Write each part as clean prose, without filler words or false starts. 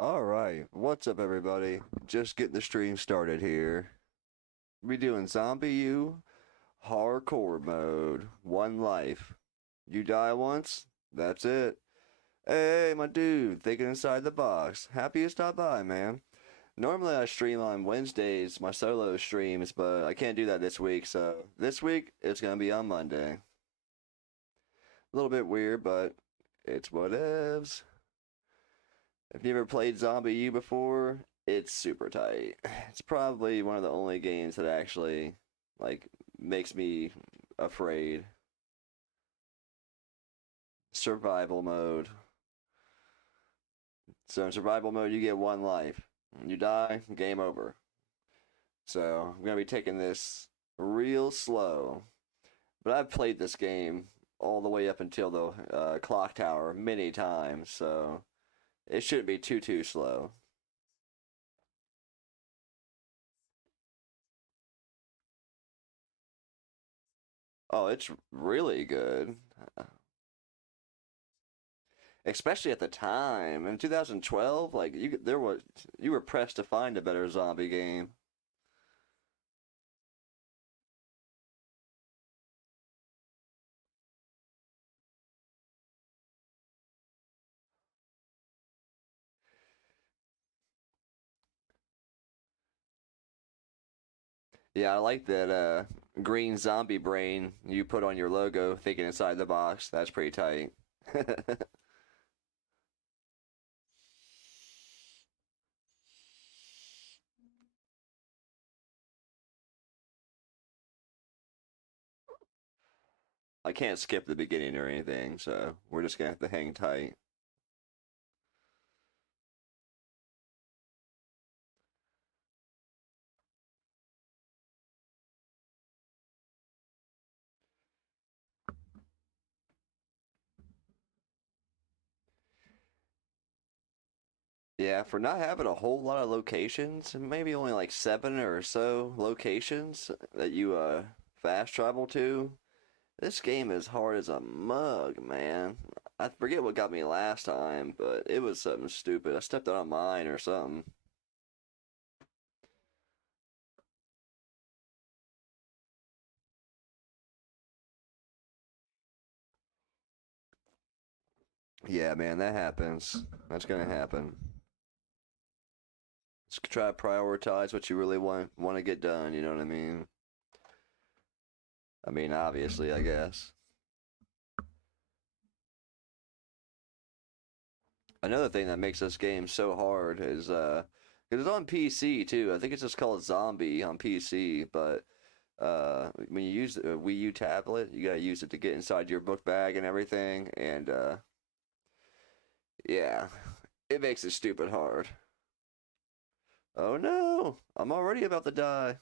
Alright, what's up everybody? Just getting the stream started here. We doing Zombie U Hardcore mode. One life. You die once, that's it. Hey, my dude, thinking inside the box. Happy you stopped by, man. Normally I stream on Wednesdays, my solo streams, but I can't do that this week, so this week it's gonna be on Monday. A little bit weird, but it's whatevs. If you ever played Zombie U before, it's super tight. It's probably one of the only games that actually like makes me afraid. Survival mode. So in survival mode, you get one life. When you die, game over. So I'm gonna be taking this real slow. But I've played this game all the way up until the clock tower many times, so it shouldn't be too slow. Oh, it's really good. Especially at the time in 2012, like you were pressed to find a better zombie game. Yeah, I like that green zombie brain you put on your logo thinking inside the box. That's pretty tight. I can't skip the beginning or anything, so we're just gonna have to hang tight. Yeah, for not having a whole lot of locations, maybe only like seven or so locations that you fast travel to. This game is hard as a mug, man. I forget what got me last time, but it was something stupid. I stepped on a mine or something. Yeah, man, that happens. That's gonna happen. Just try to prioritize what you really want to get done. You know what I mean? I mean, obviously, I guess. Another thing that makes this game so hard is 'cause it's on PC too. I think it's just called Zombie on PC, but when you use the Wii U tablet, you gotta use it to get inside your book bag and everything, and yeah, it makes it stupid hard. Oh no, I'm already about to die.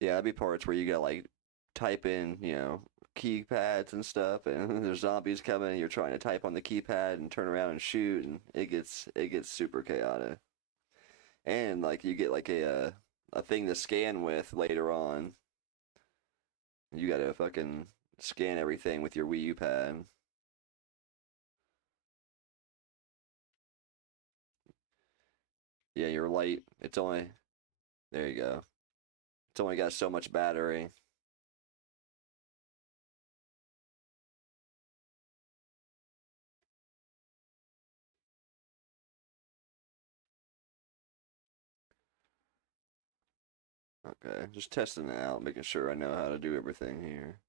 Yeah, that'd be parts where you gotta like type in, keypads and stuff, and there's zombies coming, and you're trying to type on the keypad and turn around and shoot, and it gets super chaotic. And like you get like a thing to scan with later on. You gotta fucking scan everything with your Wii U pad. Yeah, your light. It's only there you go. It's only got so much battery. Okay, just testing it out, making sure I know how to do everything here.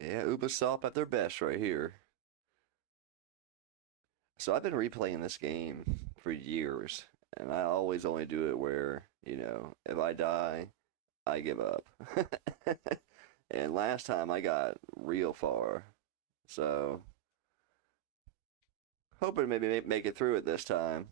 Yeah, Ubisoft at their best right here. So I've been replaying this game for years, And I always only do it where, you know, if I die, I give up. And last time I got real far. So, hoping maybe make it through it this time.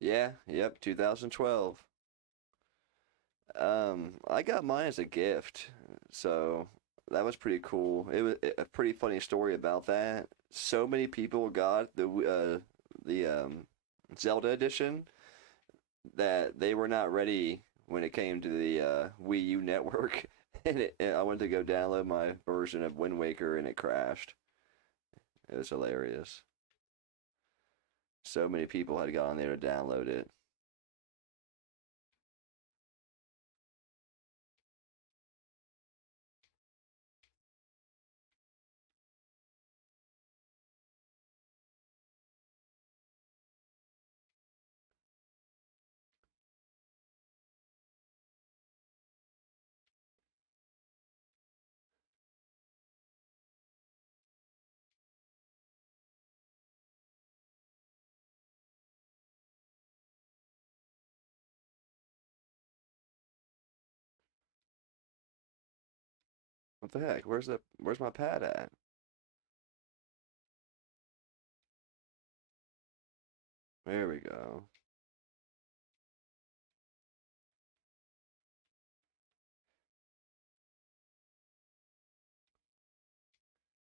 Yeah, yep, 2012. I got mine as a gift, so that was pretty cool. It was a pretty funny story about that. So many people got the Zelda edition that they were not ready when it came to the Wii U network, and I went to go download my version of Wind Waker and it crashed. It was hilarious. So many people had gone there to download it. What the heck? Where's my pad at? There we go.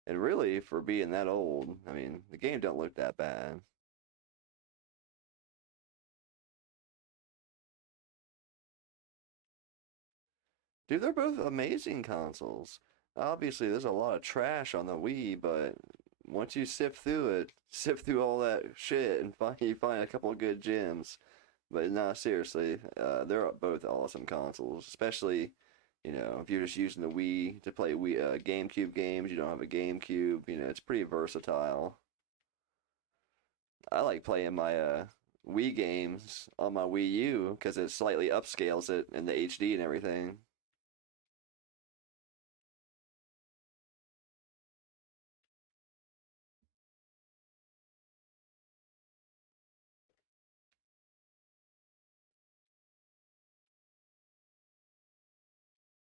And really, for being that old, I mean, the game don't look that bad. Dude, they're both amazing consoles. Obviously, there's a lot of trash on the Wii, but once you sift through it, sift through all that shit and find a couple of good gems. But no, seriously, they're both awesome consoles. Especially, you know, if you're just using the Wii to play Wii GameCube games, you don't have a GameCube. You know, it's pretty versatile. I like playing my Wii games on my Wii U because it slightly upscales it in the HD and everything.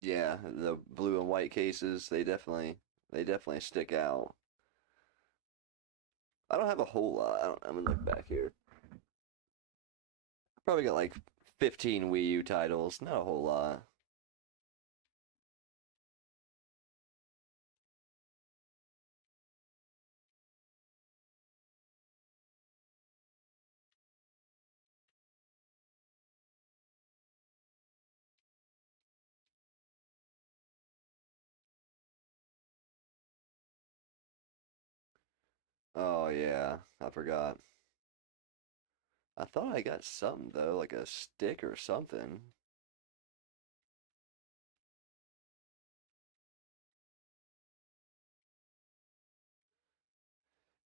Yeah, the blue and white cases, they definitely stick out. I don't have a whole lot. I'm gonna look back here. Probably got like 15 Wii U titles, not a whole lot. Oh yeah, I forgot. I thought I got something though, like a stick or something.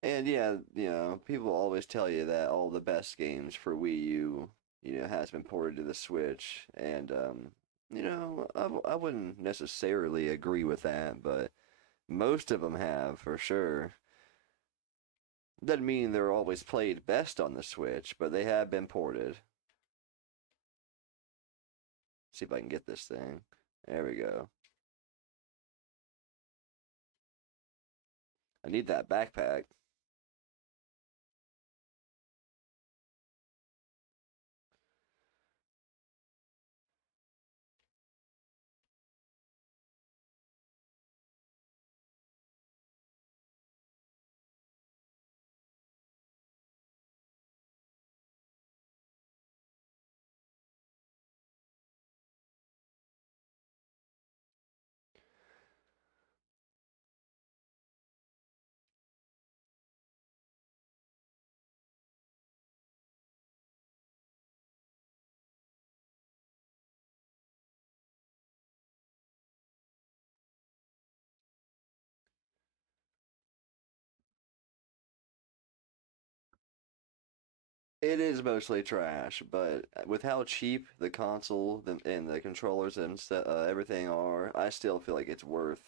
And yeah, you know, people always tell you that all the best games for Wii U, you know, has been ported to the Switch, and you know, I wouldn't necessarily agree with that, but most of them have for sure. Doesn't mean they're always played best on the Switch, but they have been ported. See if I can get this thing. There we go. I need that backpack. It is mostly trash, but with how cheap the console and the controllers and everything are, I still feel like it's worth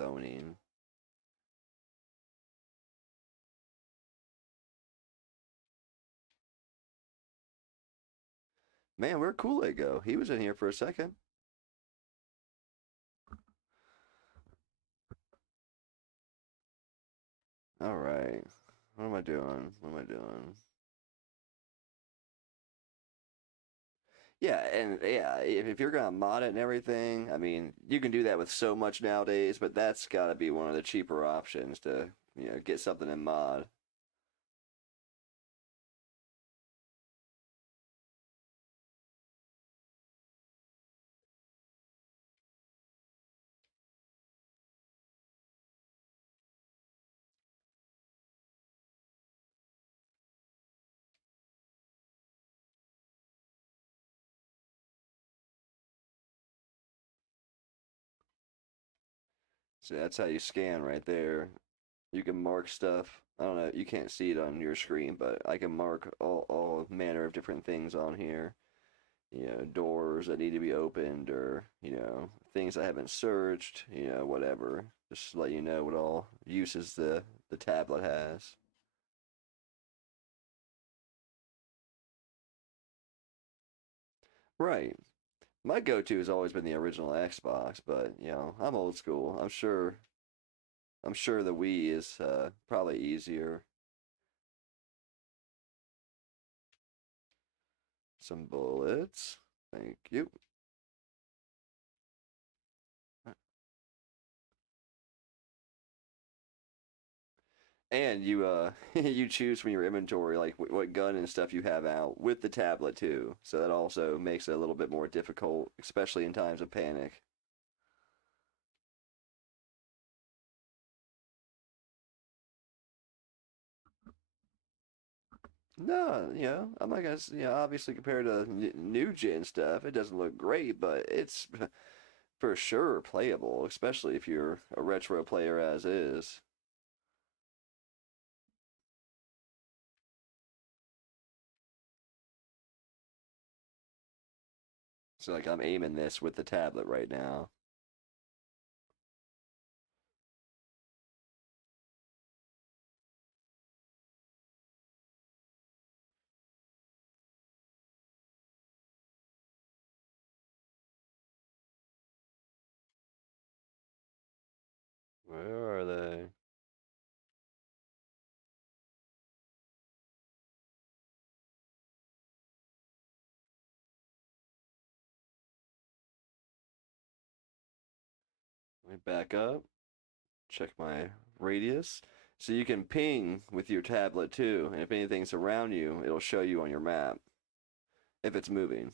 owning. Man, where'd Kool-Aid go? He was in here for a second. All right. What am I doing? What am I doing? Yeah, and yeah, if you're gonna mod it and everything, I mean, you can do that with so much nowadays, but that's gotta be one of the cheaper options to, get something in mod. So that's how you scan right there. You can mark stuff. I don't know, you can't see it on your screen, but I can mark all manner of different things on here. Doors that need to be opened or, things I haven't searched, whatever. Just let you know what all uses the tablet has. Right. My go-to has always been the original Xbox, but I'm old school. I'm sure the Wii is probably easier. Some bullets. Thank you. And you you choose from your inventory like what gun and stuff you have out with the tablet too. So that also makes it a little bit more difficult, especially in times of panic. No, I'm not gonna, obviously compared to new gen stuff, it doesn't look great, but it's for sure playable, especially if you're a retro player as is. So like I'm aiming this with the tablet right now. Where are they? Let me back up, check my radius. So you can ping with your tablet too, and if anything's around you, it'll show you on your map if it's moving.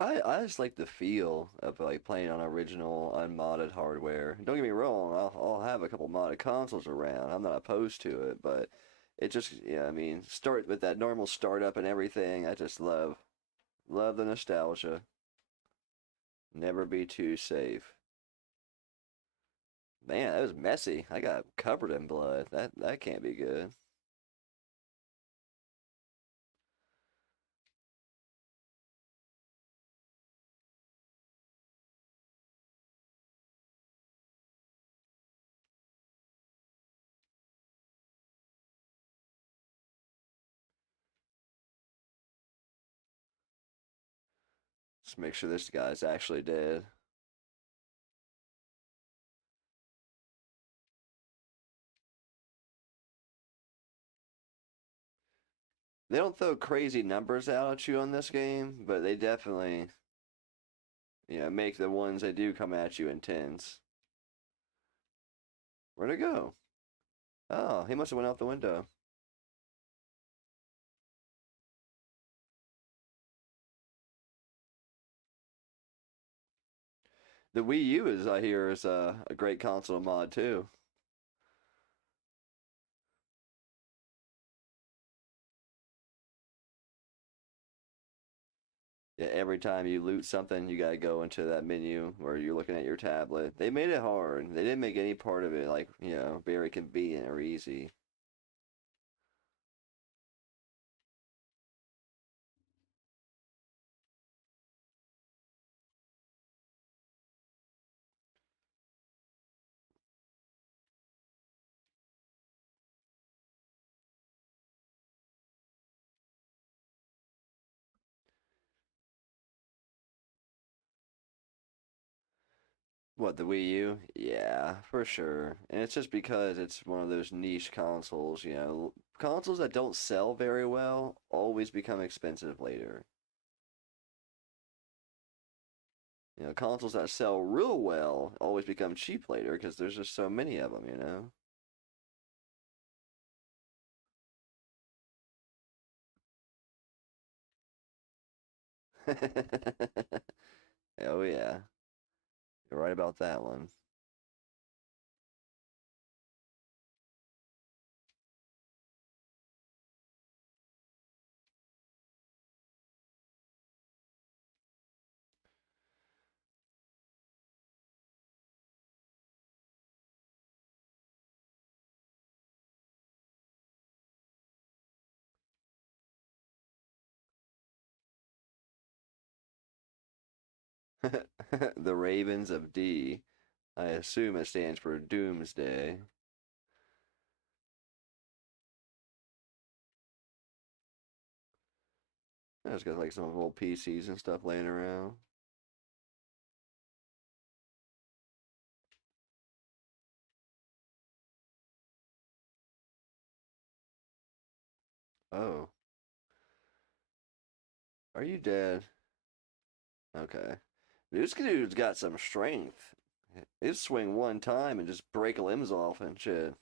I just like the feel of like playing on original unmodded hardware. Don't get me wrong, I'll have a couple modded consoles around. I'm not opposed to it, but it just, yeah, I mean, start with that normal startup and everything. I just love the nostalgia. Never be too safe. Man, that was messy. I got covered in blood. That can't be good. Let's make sure this guy's actually dead. They don't throw crazy numbers out at you on this game, but they definitely, make the ones that do come at you intense. Where'd it go? Oh, he must have went out the window. The Wii U is, I hear, is a great console mod too. Yeah, every time you loot something, you gotta go into that menu where you're looking at your tablet. They made it hard. They didn't make any part of it like, very convenient or easy. What, the Wii U? Yeah, for sure. And it's just because it's one of those niche consoles, consoles that don't sell very well always become expensive later. Consoles that sell real well always become cheap later because there's just so many of them. Oh yeah, you're right about that one. The Ravens of D. I assume it stands for Doomsday. I just got like some old PCs and stuff laying around. Oh, are you dead? Okay. This dude's got some strength. He'd swing one time and just break limbs off and shit.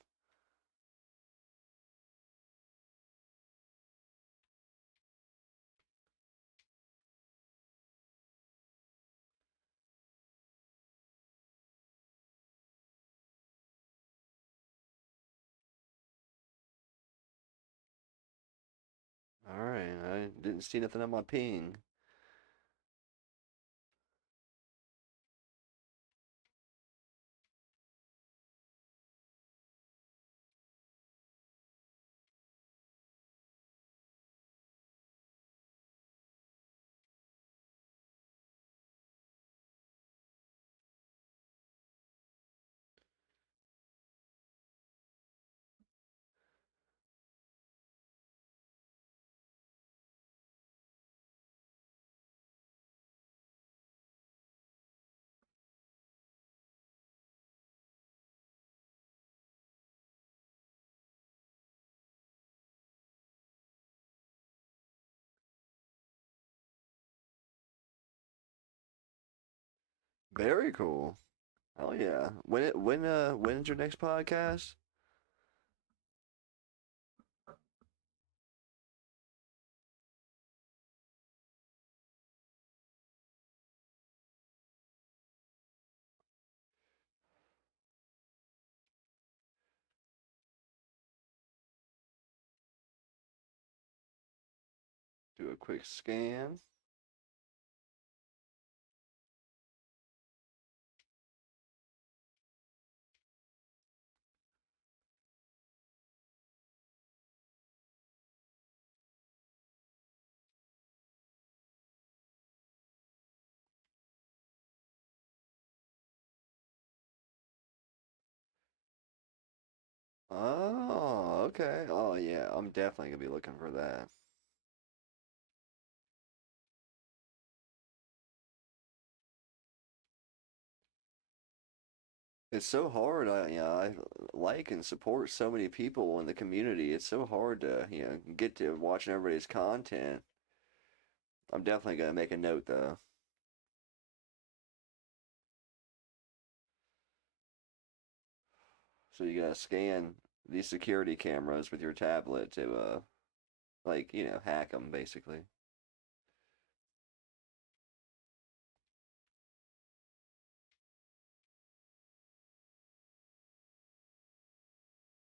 Alright, I didn't see nothing on my ping. Very cool. Oh yeah. When's your next podcast? Do a quick scan. Oh, okay. Oh yeah, I'm definitely gonna be looking for that. It's so hard. I like and support so many people in the community. It's so hard to, get to watching everybody's content. I'm definitely gonna make a note though. So you gotta scan these security cameras with your tablet to, like, hack them basically.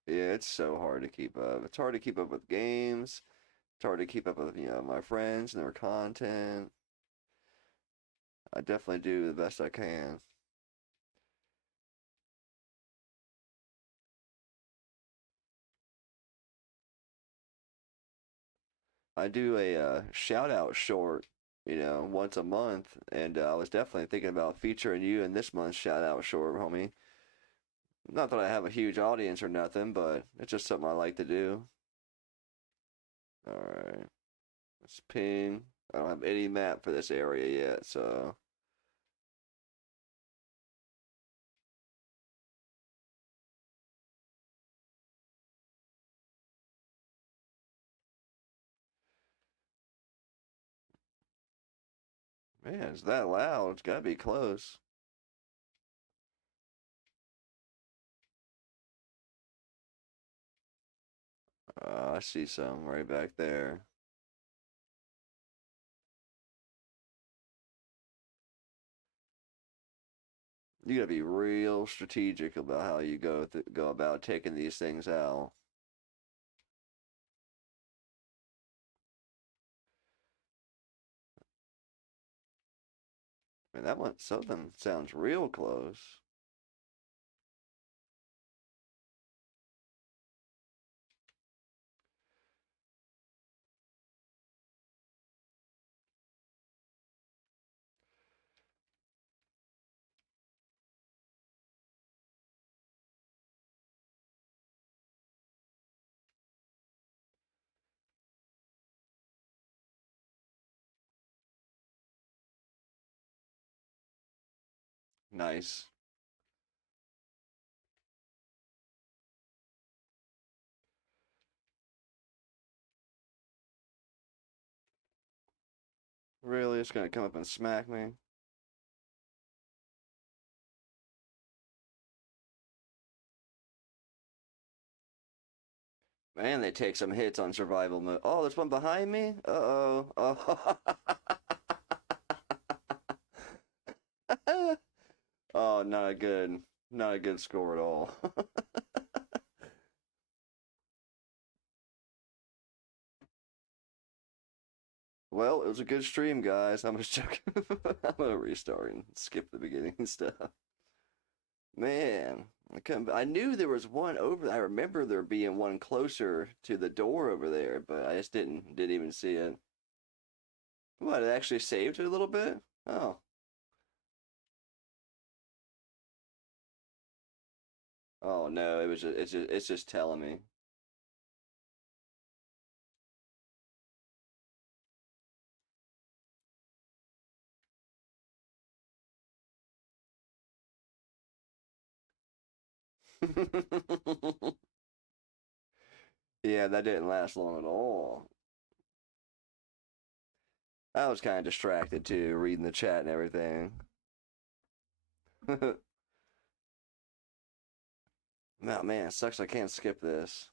Yeah, it's so hard to keep up. It's hard to keep up with games. It's hard to keep up with, my friends and their content. I definitely do the best I can. I do a shout out short, once a month, and I was definitely thinking about featuring you in this month's shout out short, homie. Not that I have a huge audience or nothing, but it's just something I like to do. All right, let's ping. I don't have any map for this area yet, so man, it's that loud. It's gotta be close. I see some right back there. You gotta be real strategic about how you go about taking these things out. Man, that one something sounds real close. Nice. Really, it's gonna come up and smack me. Man, they take some hits on survival mode. Oh, there's one behind me. Uh-oh. Oh. Oh, not a good, not a good score at all. Well, it was a good stream, guys. I'm just joking. I'm gonna restart and skip the beginning stuff. Man, I knew there was one over. I remember there being one closer to the door over there, but I just didn't even see it. What? It actually saved it a little bit. Oh, oh no! It was just, it's just telling me. Yeah, that didn't last long at all. I was kind of distracted too, reading the chat and everything. Oh man, it sucks I can't skip this.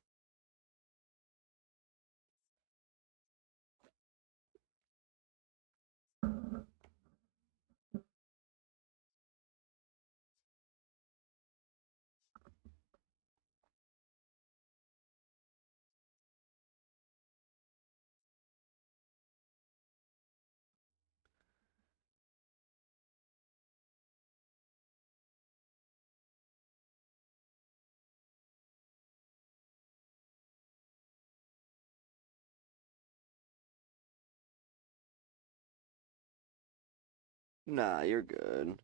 Nah, you're good.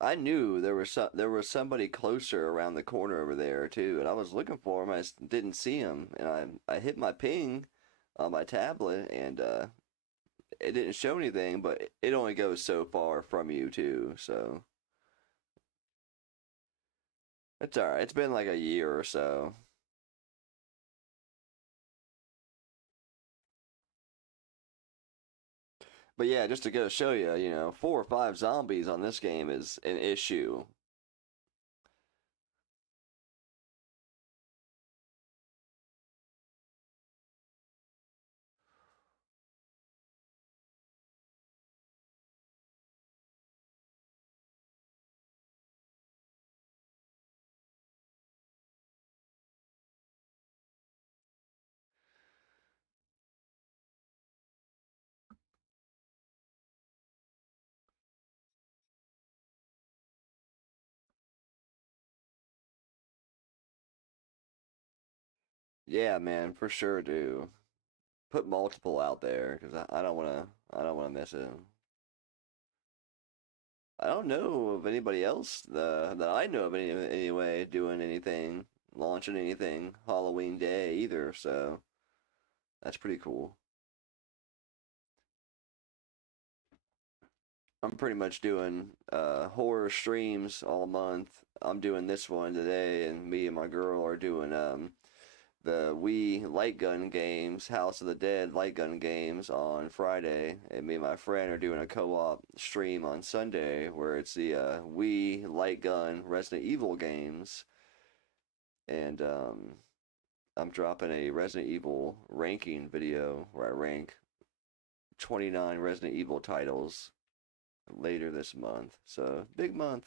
I knew there was somebody closer around the corner over there too, and I was looking for him. I just didn't see him, and I hit my ping on my tablet, and it didn't show anything, but it only goes so far from you too, so it's all right. It's been like a year or so. But yeah, just to go show you, 4 or 5 zombies on this game is an issue. Yeah, man, for sure do. Put multiple out there because I don't want to. I don't want to miss it. I don't know of anybody else that I know of anyway doing anything, launching anything Halloween Day either. So that's pretty cool. I'm pretty much doing horror streams all month. I'm doing this one today, and me and my girl are doing the Wii light gun games, House of the Dead light gun games on Friday, and me and my friend are doing a co-op stream on Sunday where it's the Wii light gun Resident Evil games, and I'm dropping a Resident Evil ranking video where I rank 29 Resident Evil titles later this month. So big month.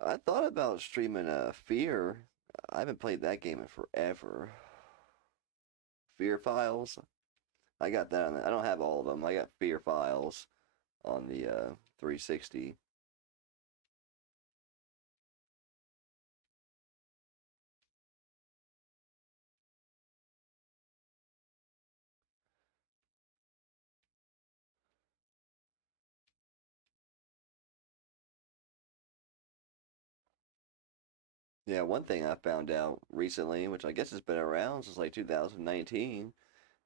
I thought about streaming Fear. I haven't played that game in forever. Fear Files. I got that on the, I don't have all of them. I got Fear Files on the 360. Yeah, one thing I found out recently, which I guess has been around since like 2019,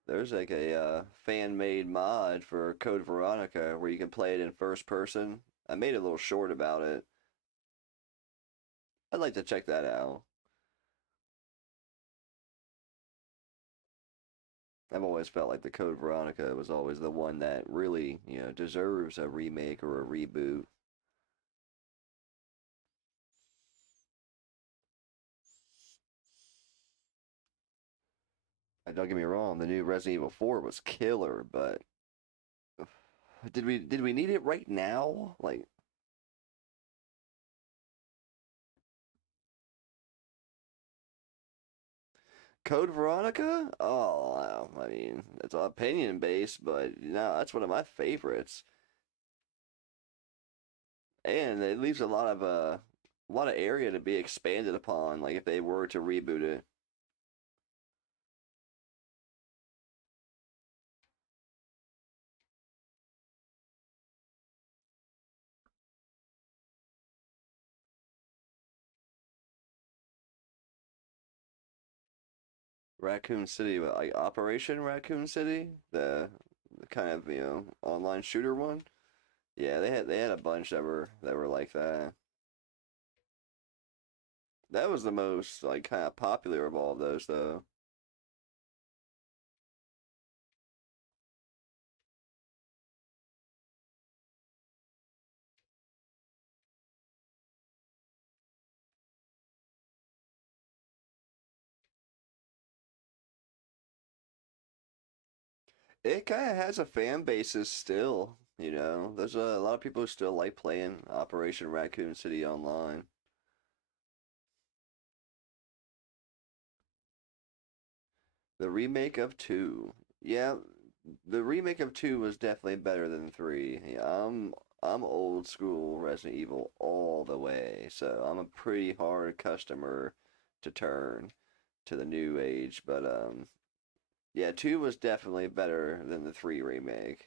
there's like a fan-made mod for Code Veronica where you can play it in first person. I made a little short about it. I'd like to check that out. I've always felt like the Code Veronica was always the one that really, deserves a remake or a reboot. Don't get me wrong, the new Resident Evil 4 was killer, but did we need it right now? Like Code Veronica? Oh, I mean, it's opinion based, but no, that's one of my favorites. And it leaves a lot of area to be expanded upon, like if they were to reboot it. Raccoon City, like Operation Raccoon City, the kind of, online shooter one. Yeah, they had a bunch that were like that. That was the most like kind of popular of all of those though. It kind of has a fan basis still, you know. There's a lot of people who still like playing Operation Raccoon City online. The remake of 2. Yeah, the remake of 2 was definitely better than 3. Yeah, I'm old school Resident Evil all the way, so I'm a pretty hard customer to turn to the new age, but yeah, 2 was definitely better than the 3 remake.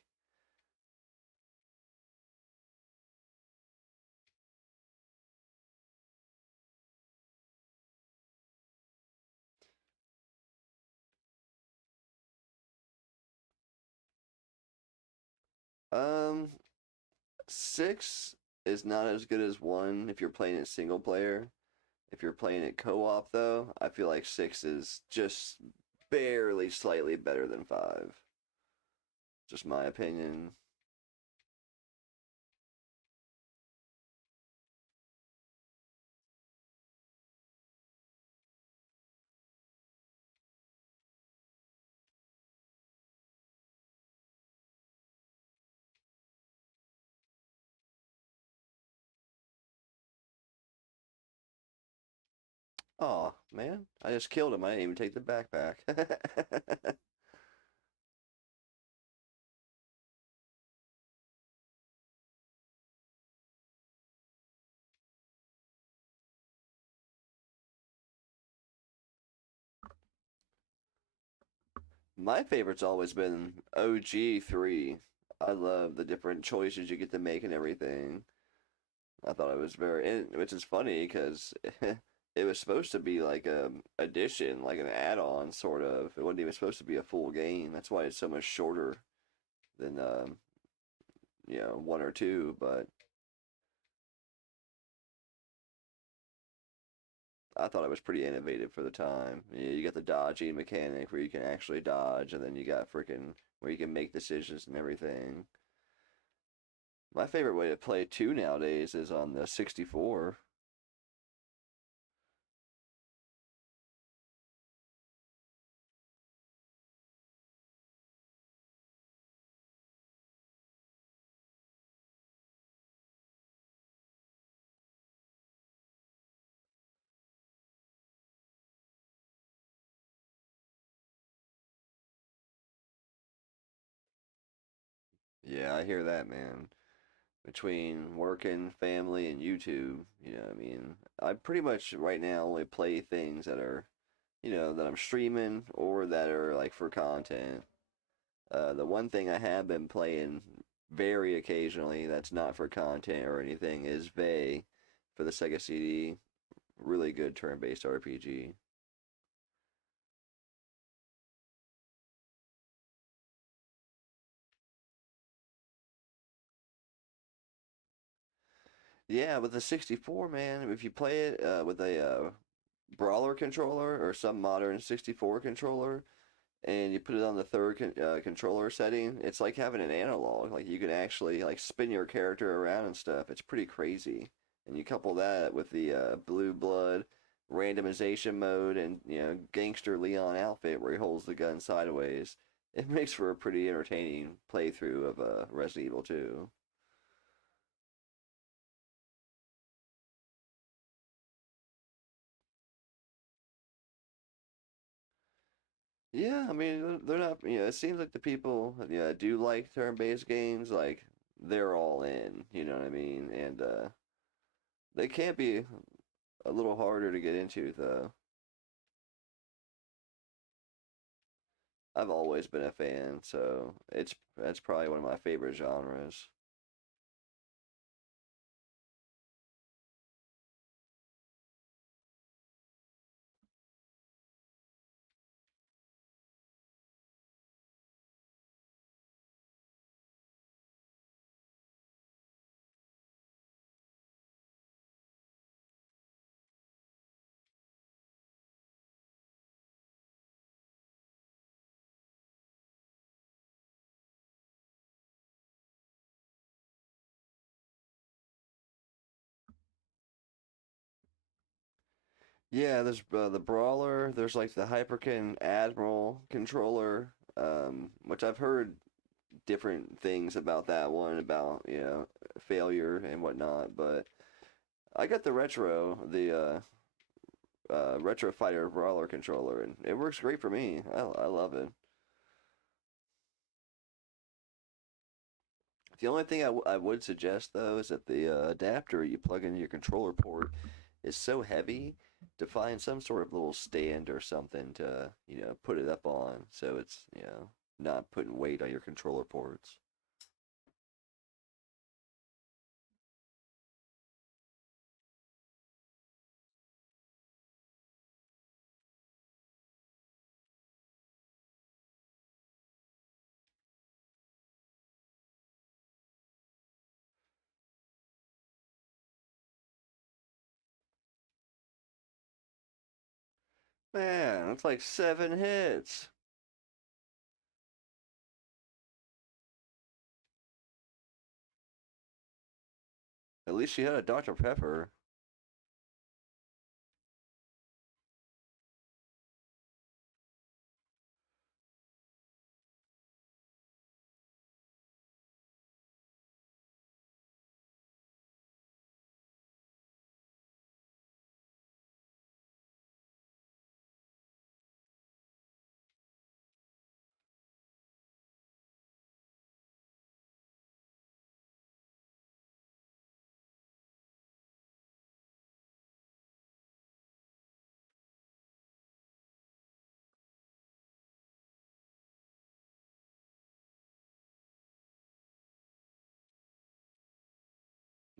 Um 6 is not as good as 1 if you're playing it single player. If you're playing it co-op though, I feel like 6 is just barely slightly better than 5. Just my opinion. Oh man, I just killed him. I didn't even take the backpack. My favorite's always been OG 3. I love the different choices you get to make and everything. I thought it was very, which is funny because it was supposed to be like a addition, like an add-on sort of. It wasn't even supposed to be a full game. That's why it's so much shorter than one or two. But I thought it was pretty innovative for the time. You got the dodging mechanic where you can actually dodge, and then you got freaking where you can make decisions and everything. My favorite way to play two nowadays is on the 64. Yeah, I hear that, man. Between working, family, and YouTube, I mean, I pretty much right now only play things that are, that I'm streaming or that are like for content. The one thing I have been playing very occasionally that's not for content or anything is Vey for the Sega CD. Really good turn-based RPG. Yeah, with the 64, man, if you play it with a brawler controller or some modern 64 controller, and you put it on the third controller setting, it's like having an analog. Like you can actually like spin your character around and stuff. It's pretty crazy. And you couple that with the blue blood randomization mode and gangster Leon outfit where he holds the gun sideways. It makes for a pretty entertaining playthrough of Resident Evil 2. Yeah, I mean they're not. It seems like the people do like turn-based games. Like they're all in. You know what I mean? And they can be a little harder to get into though. I've always been a fan, so that's probably one of my favorite genres. Yeah, there's the Brawler. There's like the Hyperkin Admiral controller, which I've heard different things about that one, about failure and whatnot. But I got the Retro Fighter Brawler controller, and it works great for me. I love it. The only thing I would suggest though is that the adapter you plug into your controller port is so heavy to find some sort of little stand or something to put it up on, so it's not putting weight on your controller ports. Man, that's like 7 hits. At least she had a Dr. Pepper.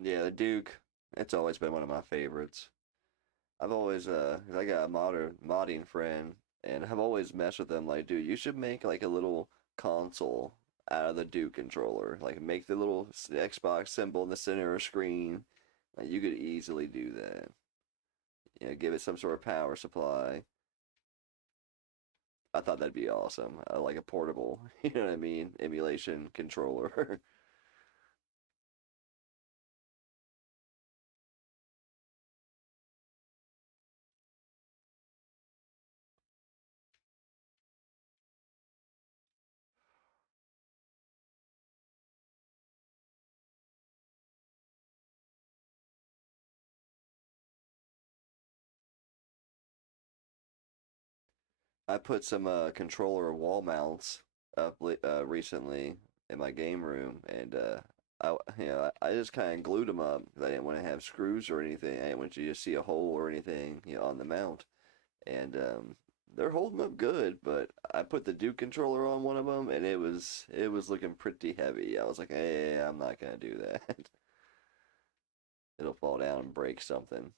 Yeah, the Duke. It's always been one of my favorites. I've always I got a modding friend, and I've always messed with them like, dude, you should make like a little console out of the Duke controller. Like make the little Xbox symbol in the center of the screen. Like you could easily do that. Give it some sort of power supply. I thought that'd be awesome. Like a portable, you know what I mean, emulation controller. I put some controller wall mounts up recently in my game room, and I just kind of glued them up 'cause I didn't want to have screws or anything. I didn't want you to see a hole or anything, on the mount, and they're holding up good. But I put the Duke controller on one of them, and it was looking pretty heavy. I was like, hey, I'm not gonna do that. It'll fall down and break something.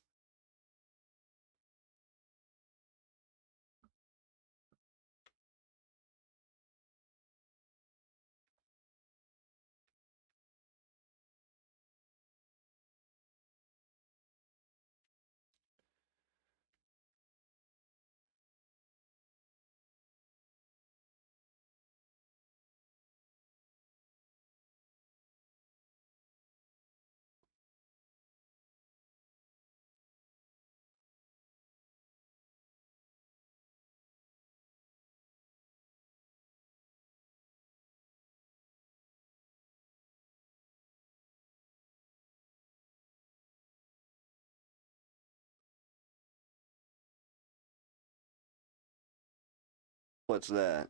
What's that?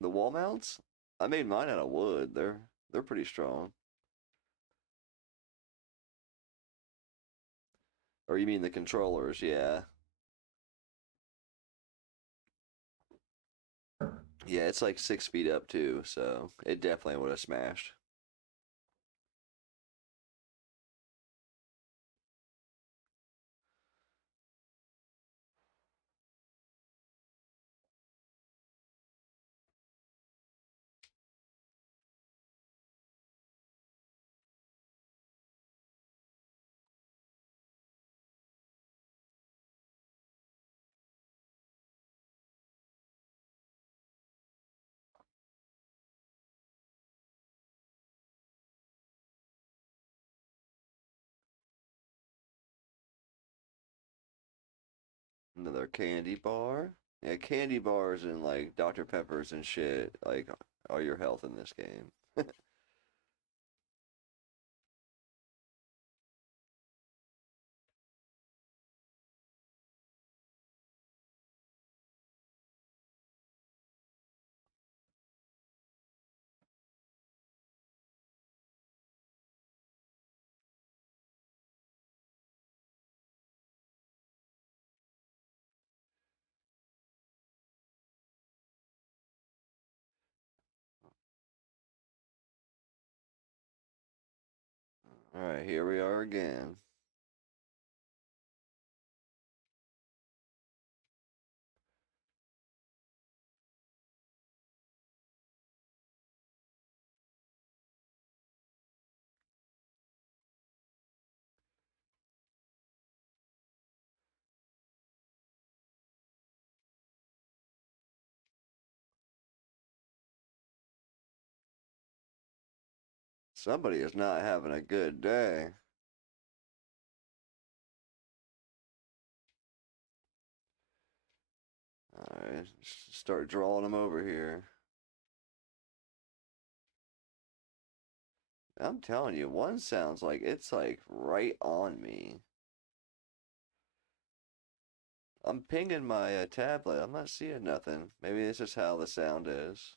The wall mounts? I made mine out of wood. They're pretty strong. Or you mean the controllers? Yeah. Yeah, it's like 6 feet up too, so it definitely would have smashed. Another candy bar. Yeah, candy bars and like Dr. Peppers and shit like are your health in this game. All right, here we are again. Somebody is not having a good day. All right, start drawing them over here. I'm telling you, one sounds like it's like right on me. I'm pinging my tablet. I'm not seeing nothing. Maybe this is how the sound is.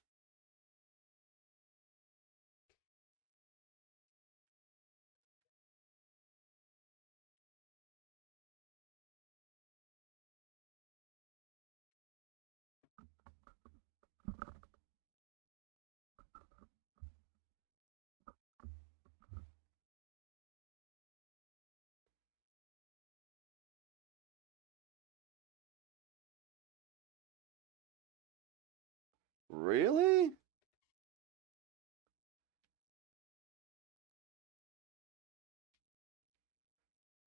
Really?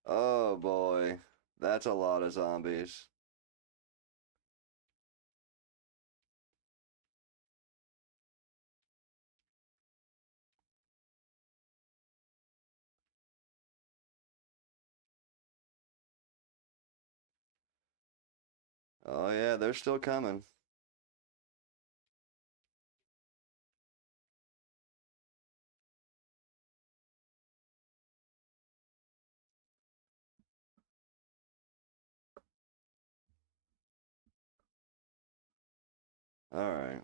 Oh boy. That's a lot of zombies. Oh yeah, they're still coming. All right.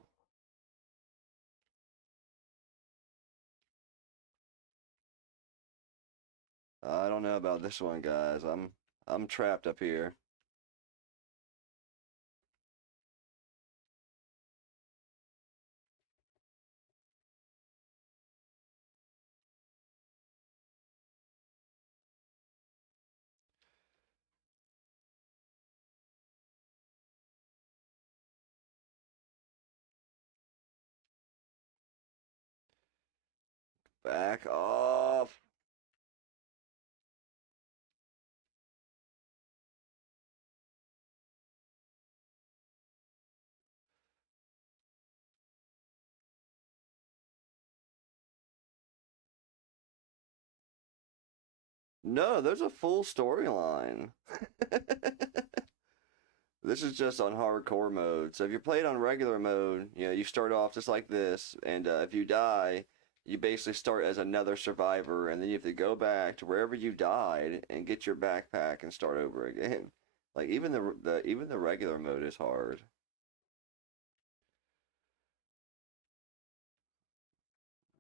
I don't know about this one, guys. I'm trapped up here. Back off. No, there's a full storyline. This is just on hardcore mode. So if you play it on regular mode, you start off just like this, and if you die, you basically start as another survivor, and then you have to go back to wherever you died and get your backpack and start over again. Like even the regular mode is hard.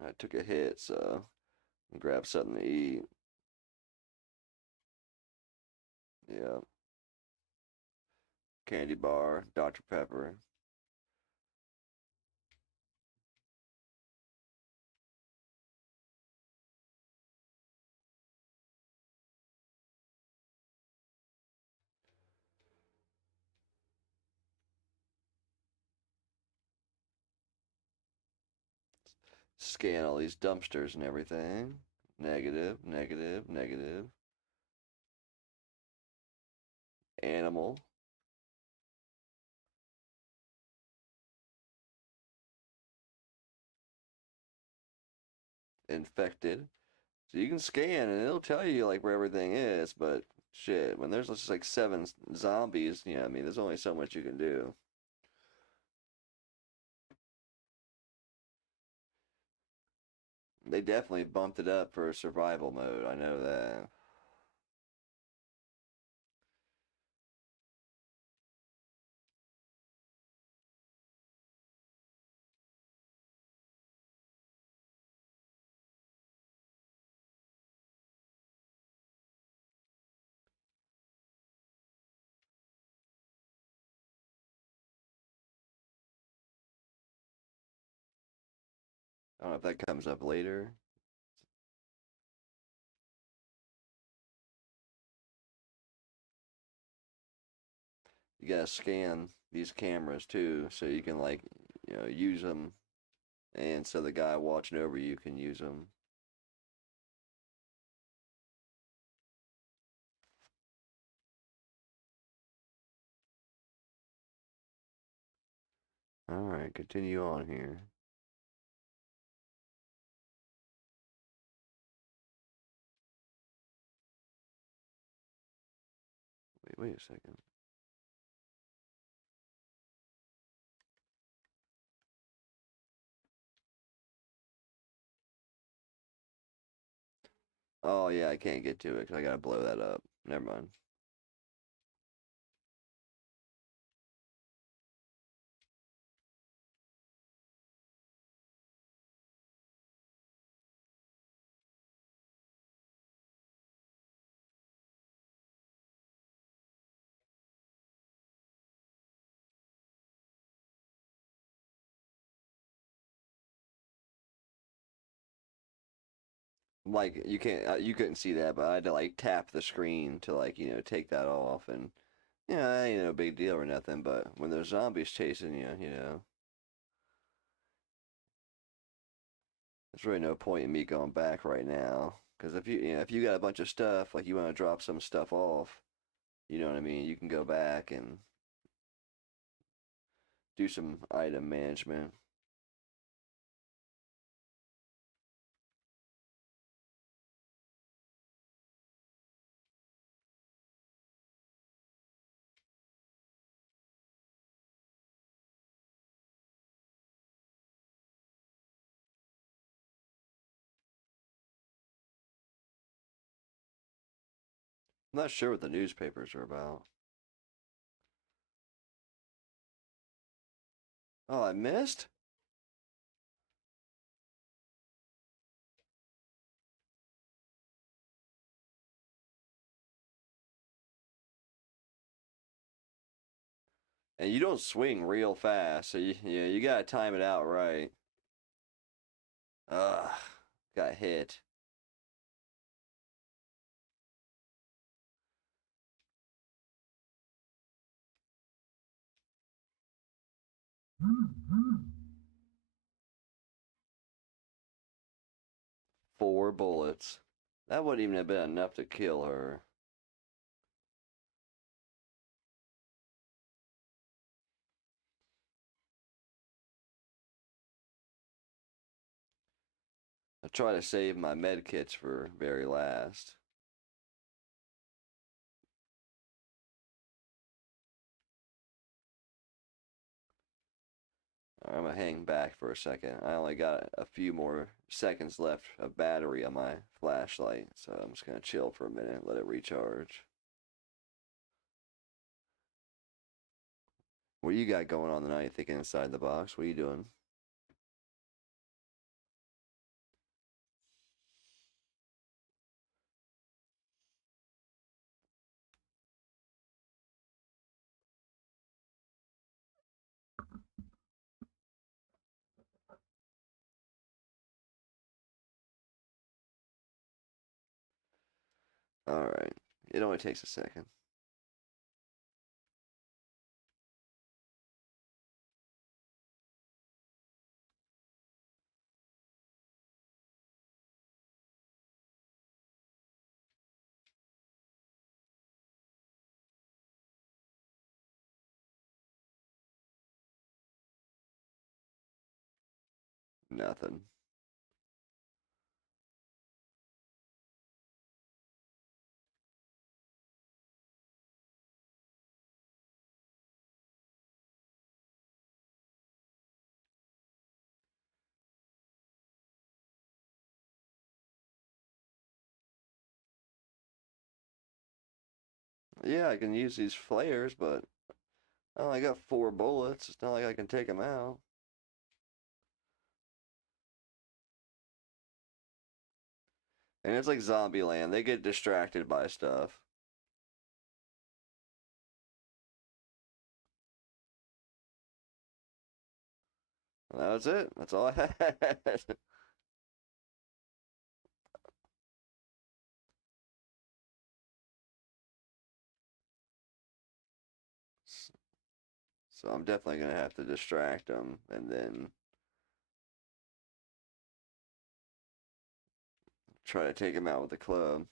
I took a hit, so grab something to eat. Yeah, candy bar, Dr. Pepper. Scan all these dumpsters and everything. Negative, negative, negative. Animal. Infected. So you can scan and it'll tell you like where everything is, but shit, when there's just like seven zombies, I mean, there's only so much you can do. They definitely bumped it up for survival mode. I know that. I don't know if that comes up later. You gotta scan these cameras too, so you can like, use them, and so the guy watching over you can use them. All right, continue on here. Wait a second. Oh yeah, I can't get to it because I gotta blow that up. Never mind. Like you couldn't see that, but I had to like tap the screen to like take that off, and that ain't no big deal or nothing. But when there's zombies chasing you, There's really no point in me going back right now. Because if you got a bunch of stuff, like you want to drop some stuff off, you know what I mean? You can go back and do some item management. I'm not sure what the newspapers are about. Oh, I missed? And you don't swing real fast, so yeah, you gotta time it out right. Ugh, got hit. Four bullets. That wouldn't even have been enough to kill her. I try to save my med kits for very last. I'm gonna hang back for a second. I only got a few more seconds left of battery on my flashlight, so I'm just gonna chill for a minute, let it recharge. What you got going on tonight? Thinking inside the box. What are you doing? All right. It only takes a second. Nothing. Yeah, I can use these flares, but I only got four bullets. It's not like I can take them out. And it's like Zombie Land. They get distracted by stuff. And that was it. That's all I had. So I'm definitely gonna have to distract them and then try to take him out with the club.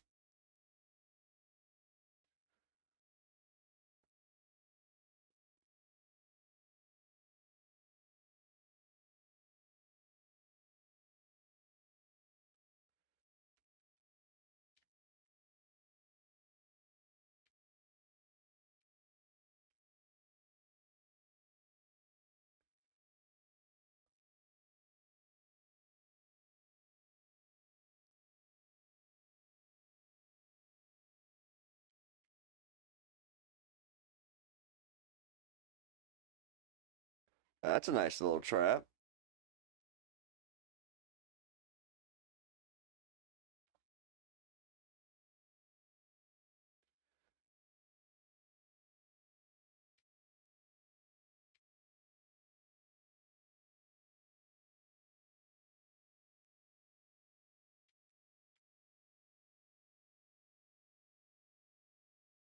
That's a nice little trap.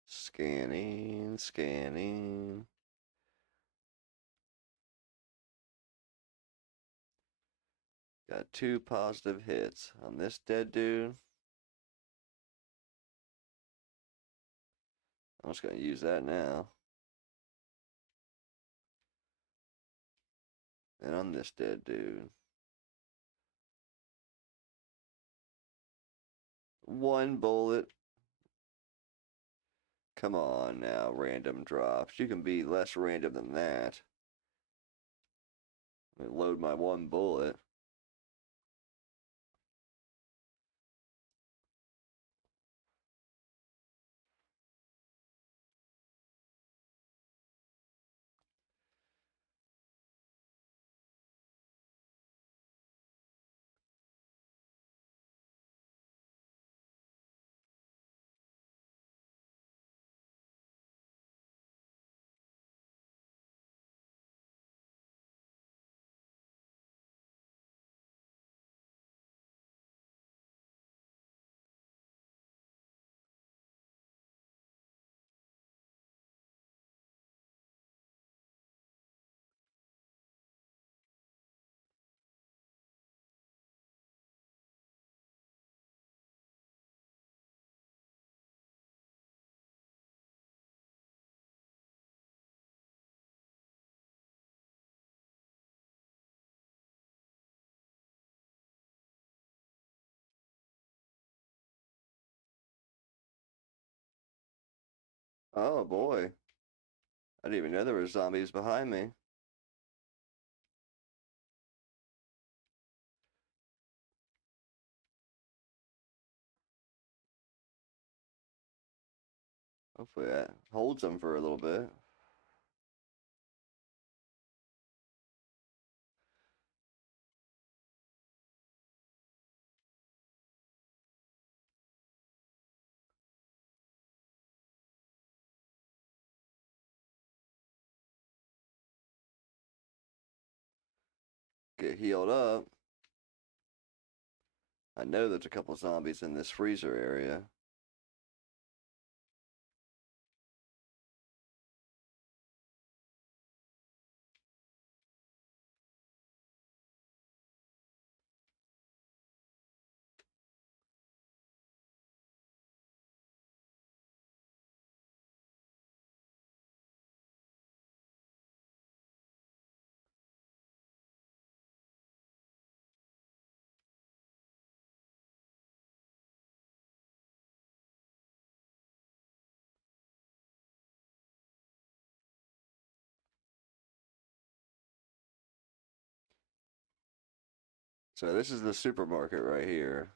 Scanning, scanning. Got 2 positive hits on this dead dude. I'm just gonna use that now. And on this dead dude. 1 bullet. Come on now, random drops. You can be less random than that. Let me load my 1 bullet. Oh boy. I didn't even know there were zombies behind me. Hopefully that holds them for a little bit. Get healed up. I know there's a couple zombies in this freezer area. So this is the supermarket right here.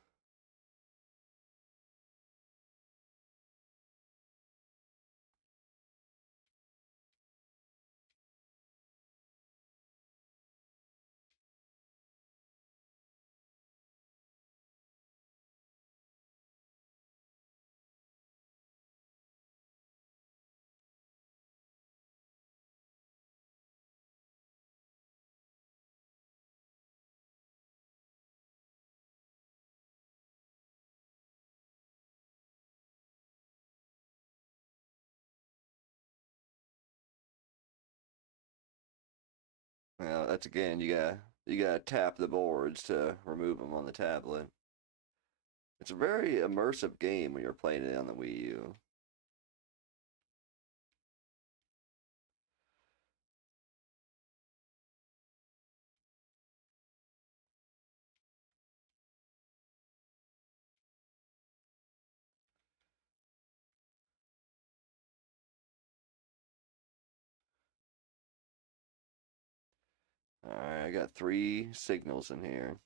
Now that's again, you gotta tap the boards to remove them on the tablet. It's a very immersive game when you're playing it on the Wii U. Alright, I got 3 signals in here.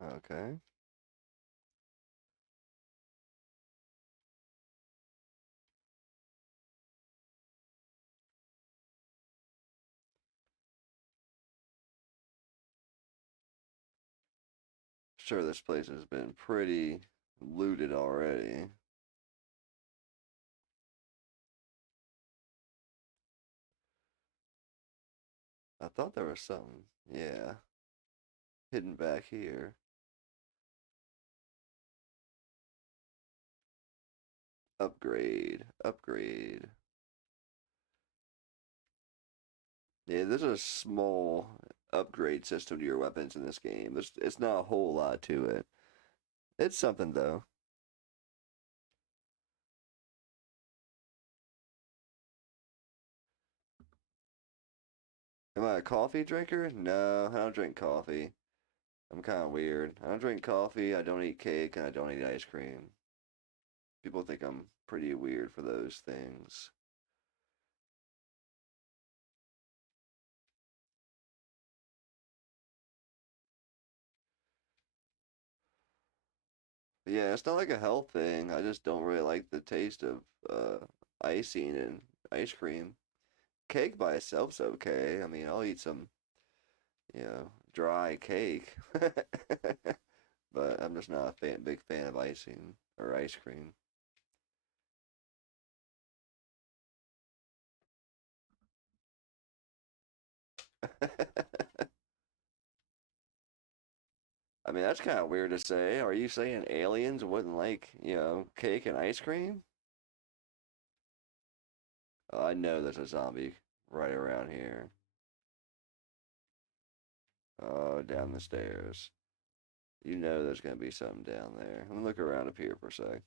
Okay. sure this place has been pretty looted already. I thought there was something, yeah, hidden back here. Upgrade, upgrade. Yeah, there's a small upgrade system to your weapons in this game. It's not a whole lot to it. It's something though. Am I a coffee drinker? No, I don't drink coffee. I'm kind of weird. I don't drink coffee, I don't eat cake, and I don't eat ice cream. People think I'm pretty weird for those things. But yeah, it's not like a health thing. I just don't really like the taste of icing and ice cream. Cake by itself's okay. I mean, I'll eat some, dry cake. But I'm just not a big fan of icing or ice cream. I mean, that's kind of weird to say. Are you saying aliens wouldn't like, cake and ice cream? Oh, I know there's a zombie right around here. Oh, down the stairs. You know there's gonna be something down there. Let me look around up here for a sec.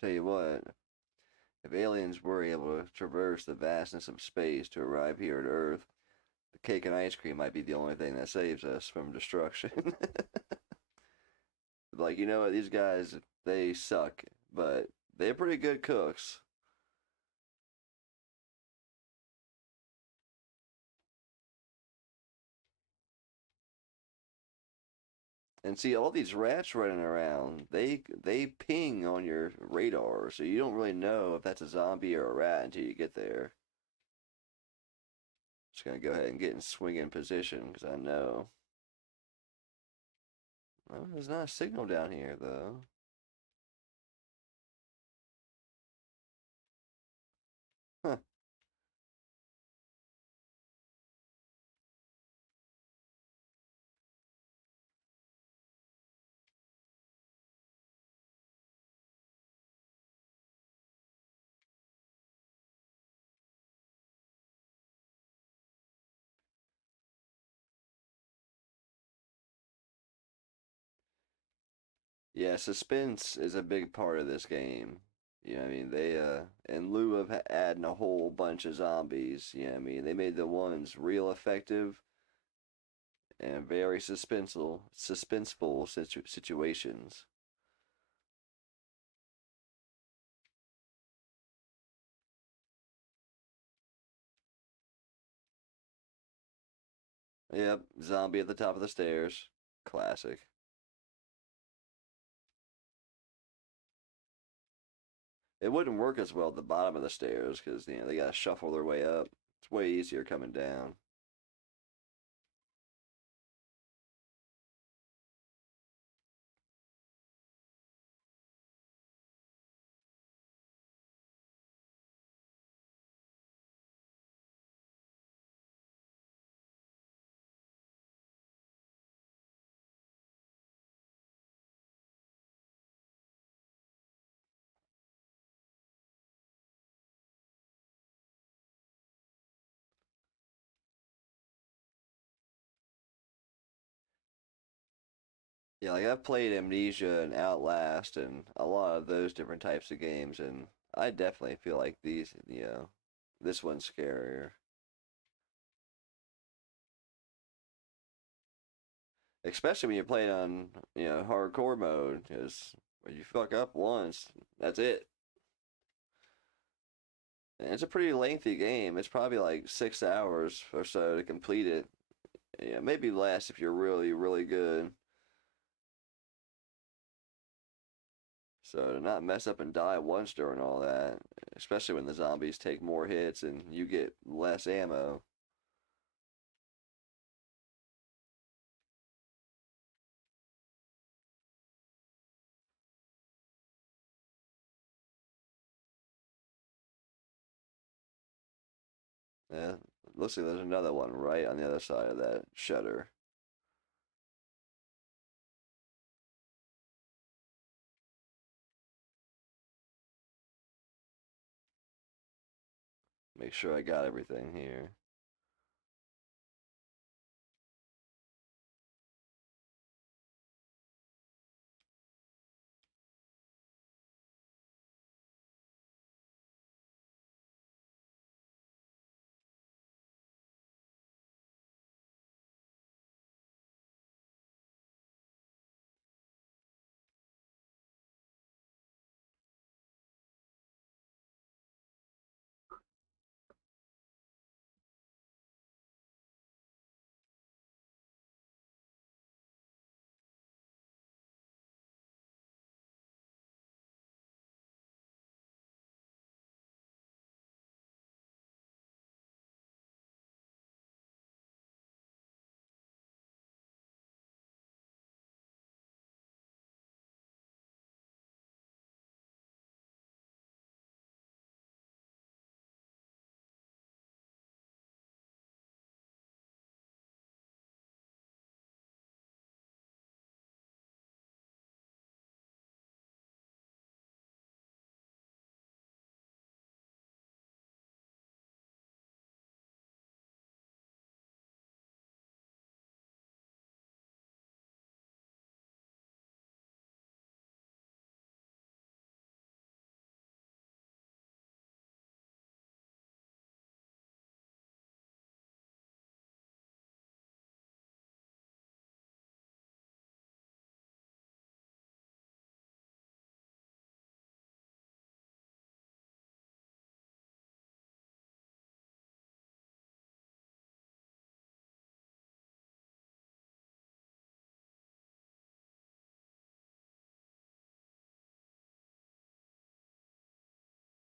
Tell you what, if aliens were able to traverse the vastness of space to arrive here at Earth, the cake and ice cream might be the only thing that saves us from destruction. Like, you know what, these guys, they suck, but they're pretty good cooks. And see, all these rats running around, they ping on your radar, so you don't really know if that's a zombie or a rat until you get there. Just gonna go ahead and get in swinging position, because I know. Well, there's not a signal down here, though. Huh. Yeah, suspense is a big part of this game. You know what I mean? They, in lieu of adding a whole bunch of zombies, you know what I mean? They made the ones real effective and very suspenseful situations. Yep, zombie at the top of the stairs. Classic. It wouldn't work as well at the bottom of the stairs because, they gotta shuffle their way up. It's way easier coming down. Yeah, like I've played Amnesia and Outlast and a lot of those different types of games, and I definitely feel like this one's scarier. especially when you're playing on hardcore mode, because when you fuck up once, that's it. And it's a pretty lengthy game. It's probably like 6 hours or so to complete it. Yeah, maybe less if you're really, really good. So to not mess up and die once during all that, especially when the zombies take more hits and you get less ammo. Yeah, looks like there's another one right on the other side of that shutter. Make sure I got everything here.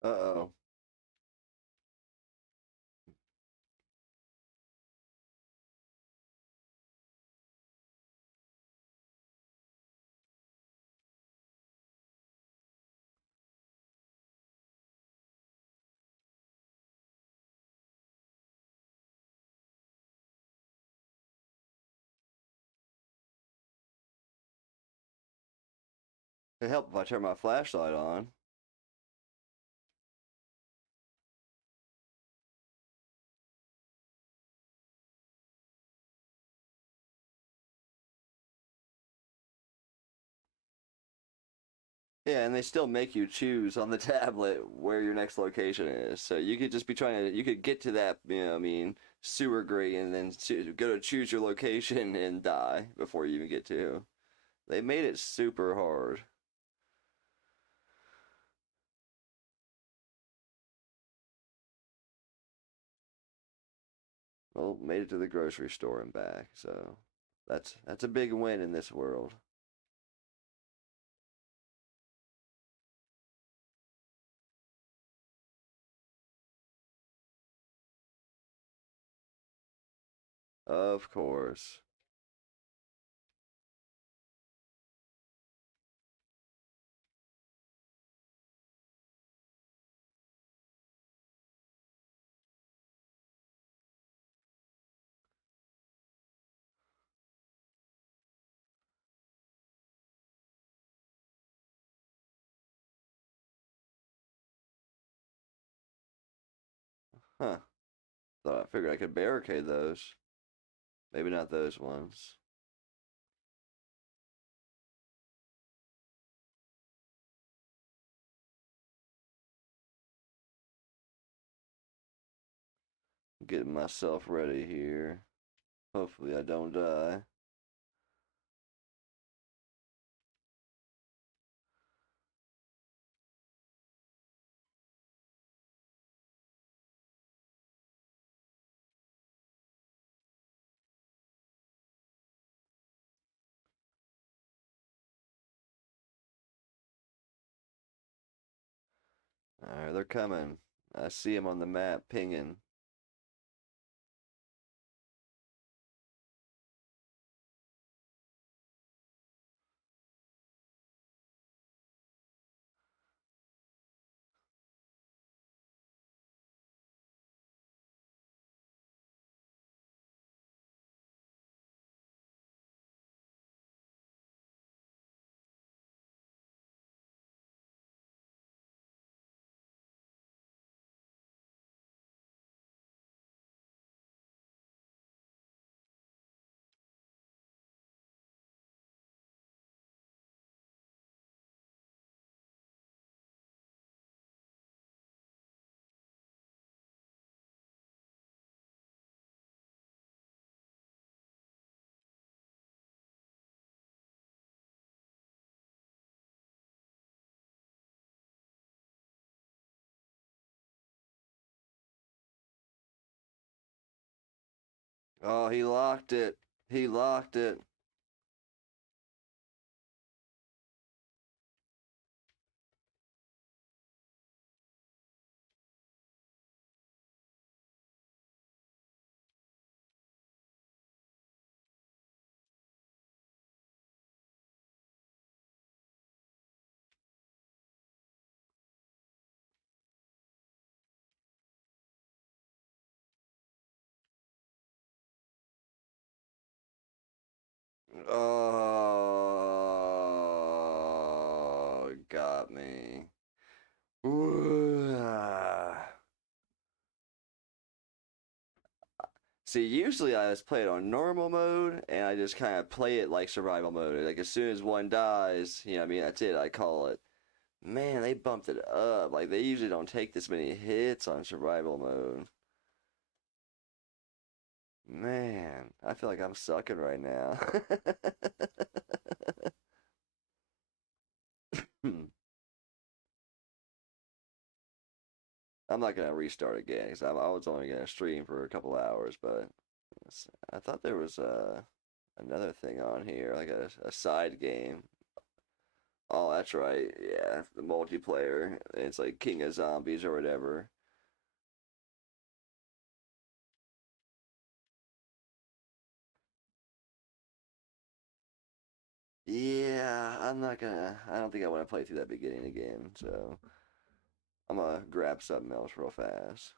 Uh-oh. It'd help if I turn my flashlight on. Yeah, and they still make you choose on the tablet where your next location is. So you could just be trying to, you could get to that, I mean, sewer grate and then go to choose your location and die before you even get to. They made it super hard. Well, made it to the grocery store and back. So that's a big win in this world. Of course. Huh. Thought I figured I could barricade those. Maybe not those ones. Getting myself ready here. Hopefully I don't die. Alright, they're coming. I see them on the map pinging. Oh, he locked it. He locked it. Oh, got me. Ooh, ah. See, usually I just play it on normal mode, and I just kind of play it like survival mode. Like, as soon as one dies, you know what I mean, that's it, I call it. Man, they bumped it up. Like, they usually don't take this many hits on survival mode. Man, I feel like I'm sucking right now. I'm not gonna restart again because I was only gonna stream for a couple hours, but I thought there was another thing on here, like a side game. Oh, that's right. Yeah, the multiplayer. It's like King of Zombies or whatever. Yeah, I'm not gonna. I don't think I want to play through that beginning again. So I'm gonna grab something else real fast.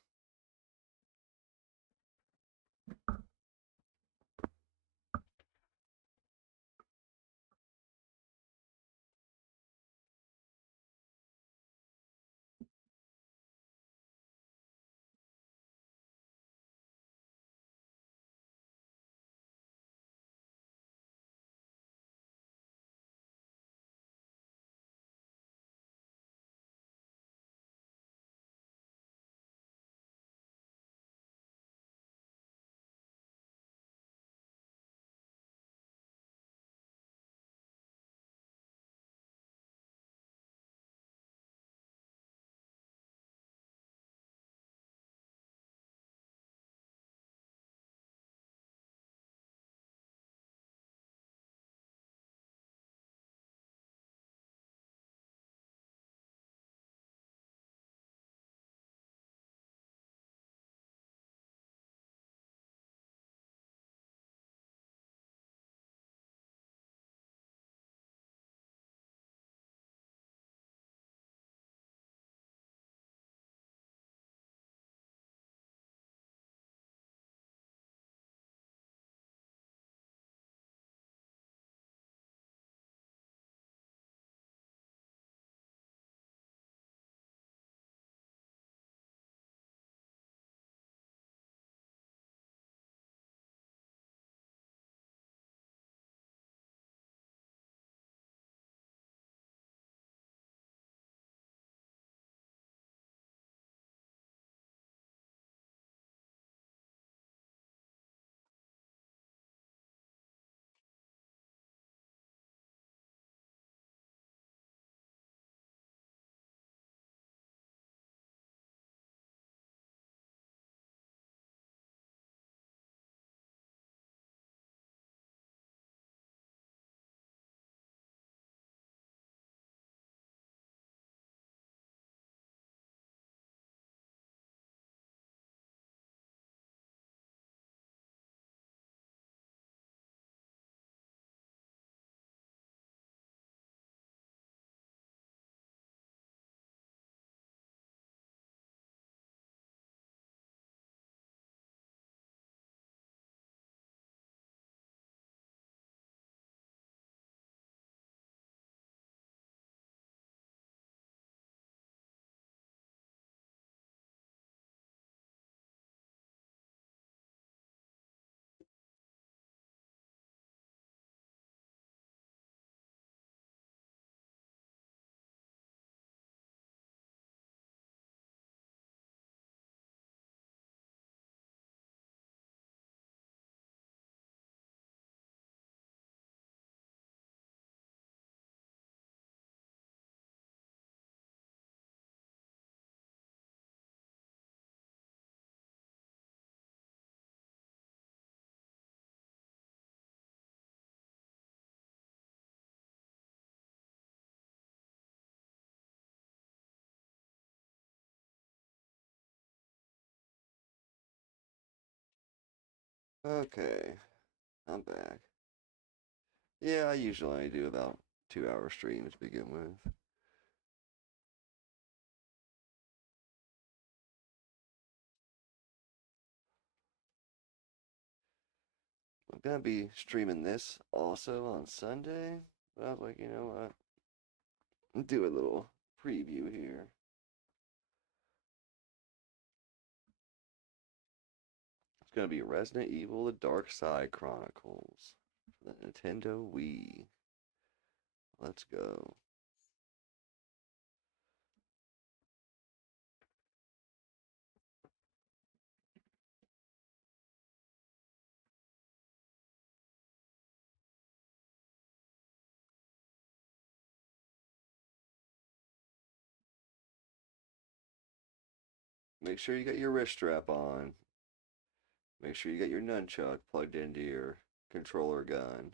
Okay, I'm back. Yeah, I usually only do about 2 hour streams to begin with. I'm gonna be streaming this also on Sunday, but I was like, you know what? Do a little preview here. It's gonna be Resident Evil: The Dark Side Chronicles for the Nintendo Wii. Let's go. Make sure you got your wrist strap on. Make sure you got your nunchuck plugged into your controller gun.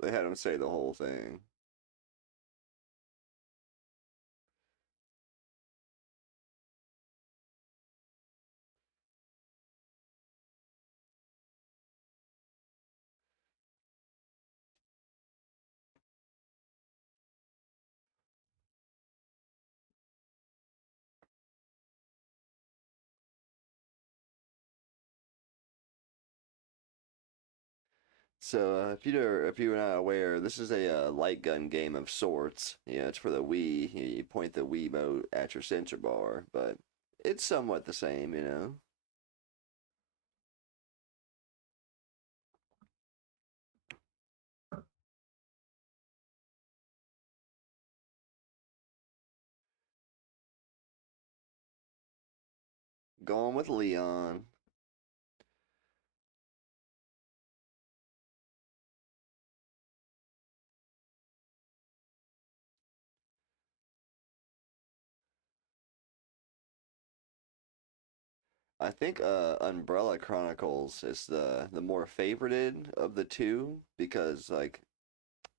They had him say the whole thing. So, if you were not aware, this is a light gun game of sorts. You know, it's for the Wii. You point the Wii Wiimote at your sensor bar, but it's somewhat the same. You know, going with Leon. I think Umbrella Chronicles is the more favorited of the two because like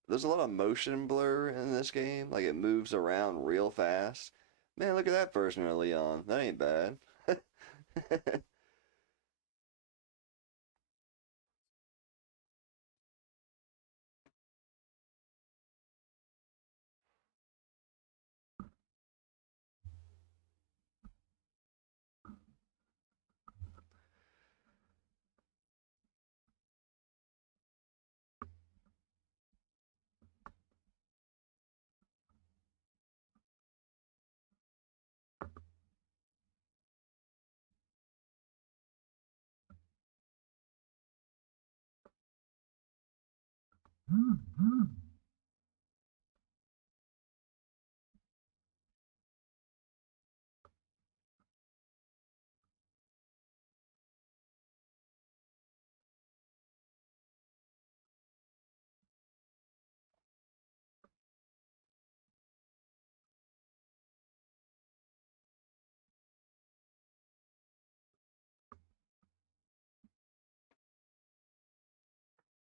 there's a lot of motion blur in this game. Like it moves around real fast. Man, look at that version of Leon. That ain't bad.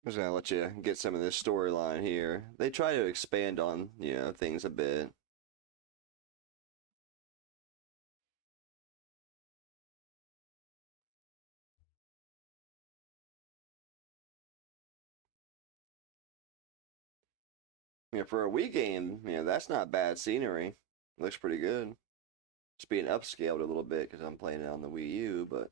I'm just gonna let you get some of this storyline here. They try to expand on, things a bit. For a Wii game, that's not bad scenery. Looks pretty good. It's being upscaled a little bit because I'm playing it on the Wii U, but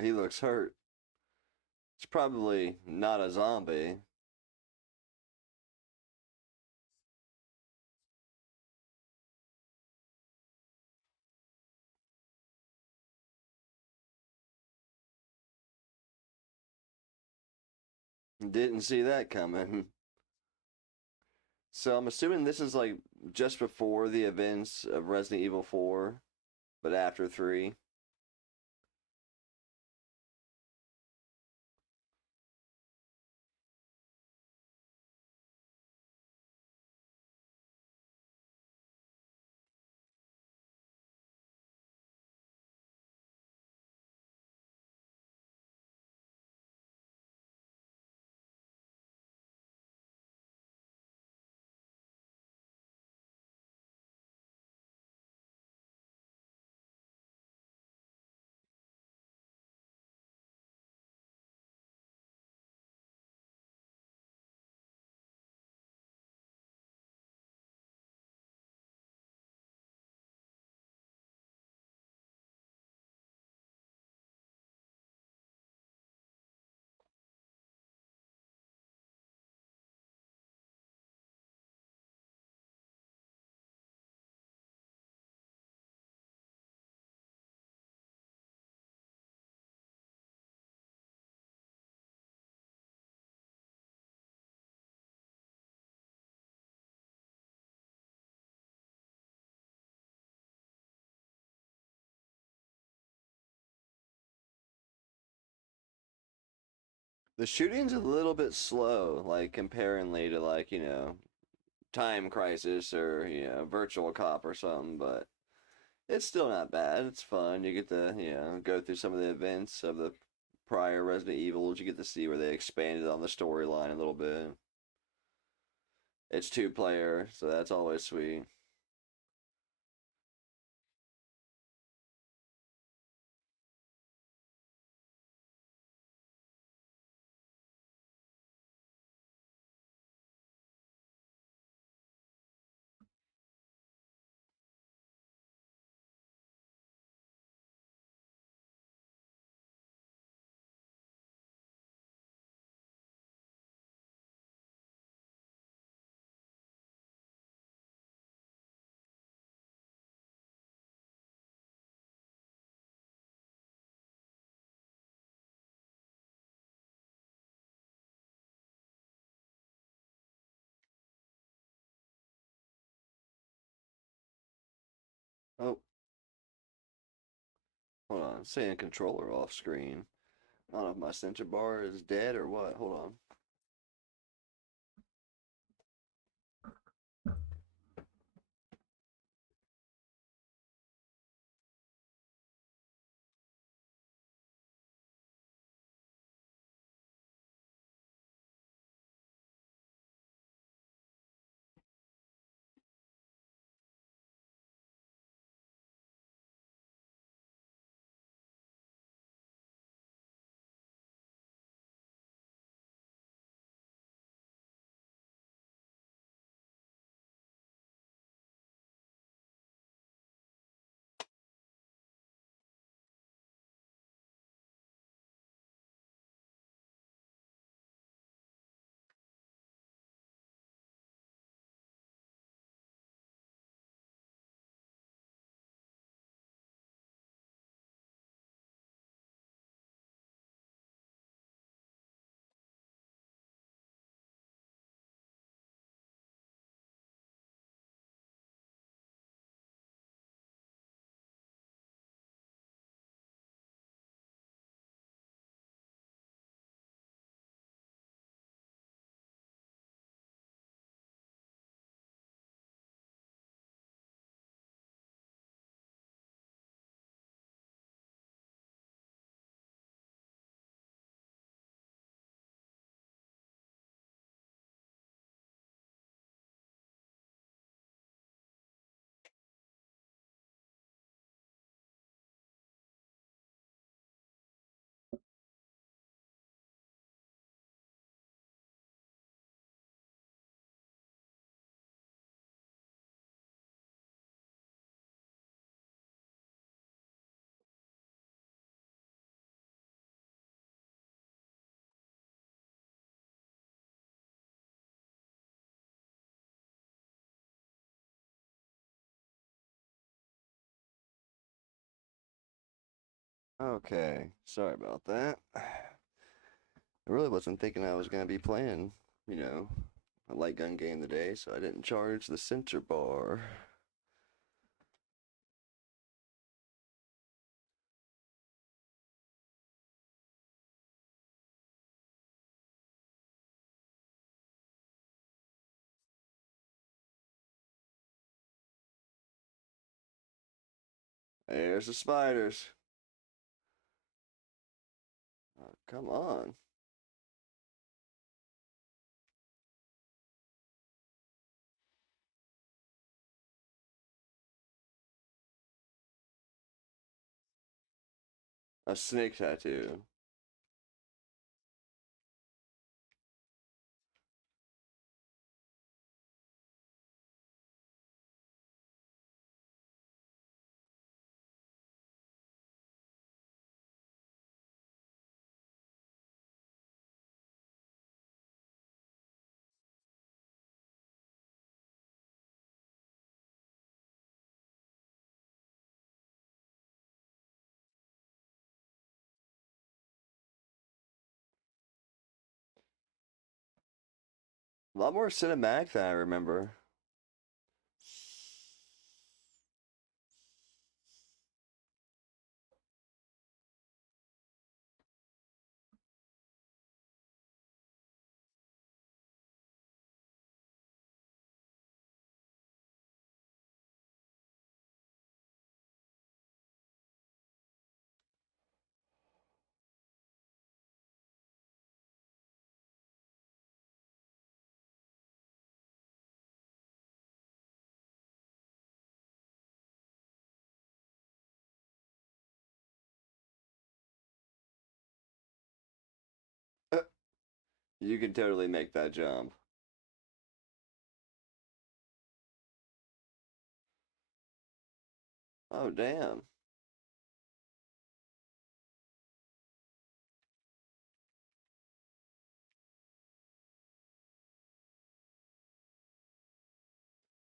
He looks hurt. It's probably not a zombie. Didn't see that coming. So I'm assuming this is like just before the events of Resident Evil 4, but after 3. The shooting's a little bit slow, like comparingly to like, Time Crisis or, Virtual Cop or something, but it's still not bad. It's fun. You get to, go through some of the events of the prior Resident Evils. You get to see where they expanded on the storyline a little bit. It's two player, so that's always sweet. Oh, hold on. It's saying controller off screen. I don't know if my center bar is dead or what. Hold on. Okay, sorry about that. I really wasn't thinking I was gonna be playing, you know, a light gun game today, so I didn't charge the center bar. There's the spiders. Oh, come on. A snake tattoo. A lot more cinematic than I remember. You can totally make that jump. Oh, damn.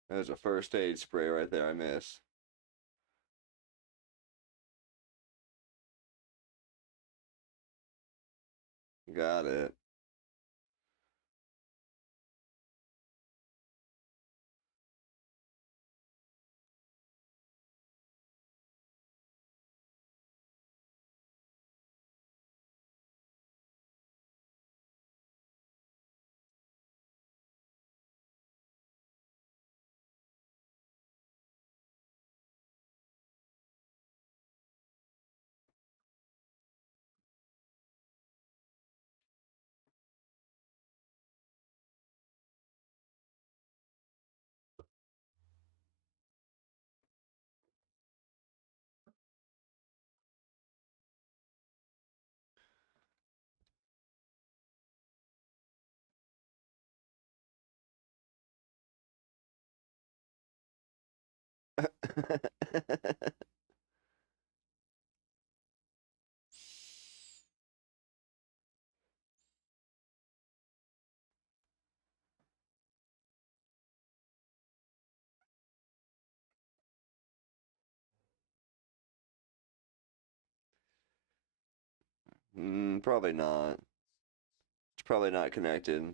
There's a first aid spray right there I missed. Got it. Probably not. It's probably not connected.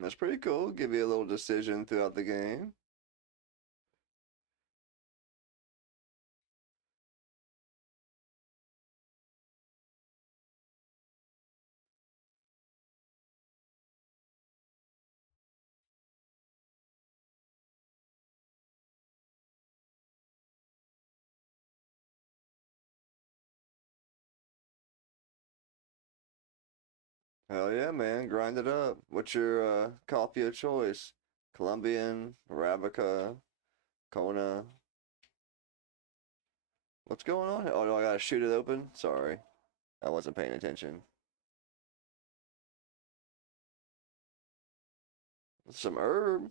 That's pretty cool. Give you a little decision throughout the game. Hell yeah, man. Grind it up. What's your coffee of choice? Colombian, Arabica, Kona. What's going on? Oh, do I gotta shoot it open? Sorry. I wasn't paying attention. Some herb.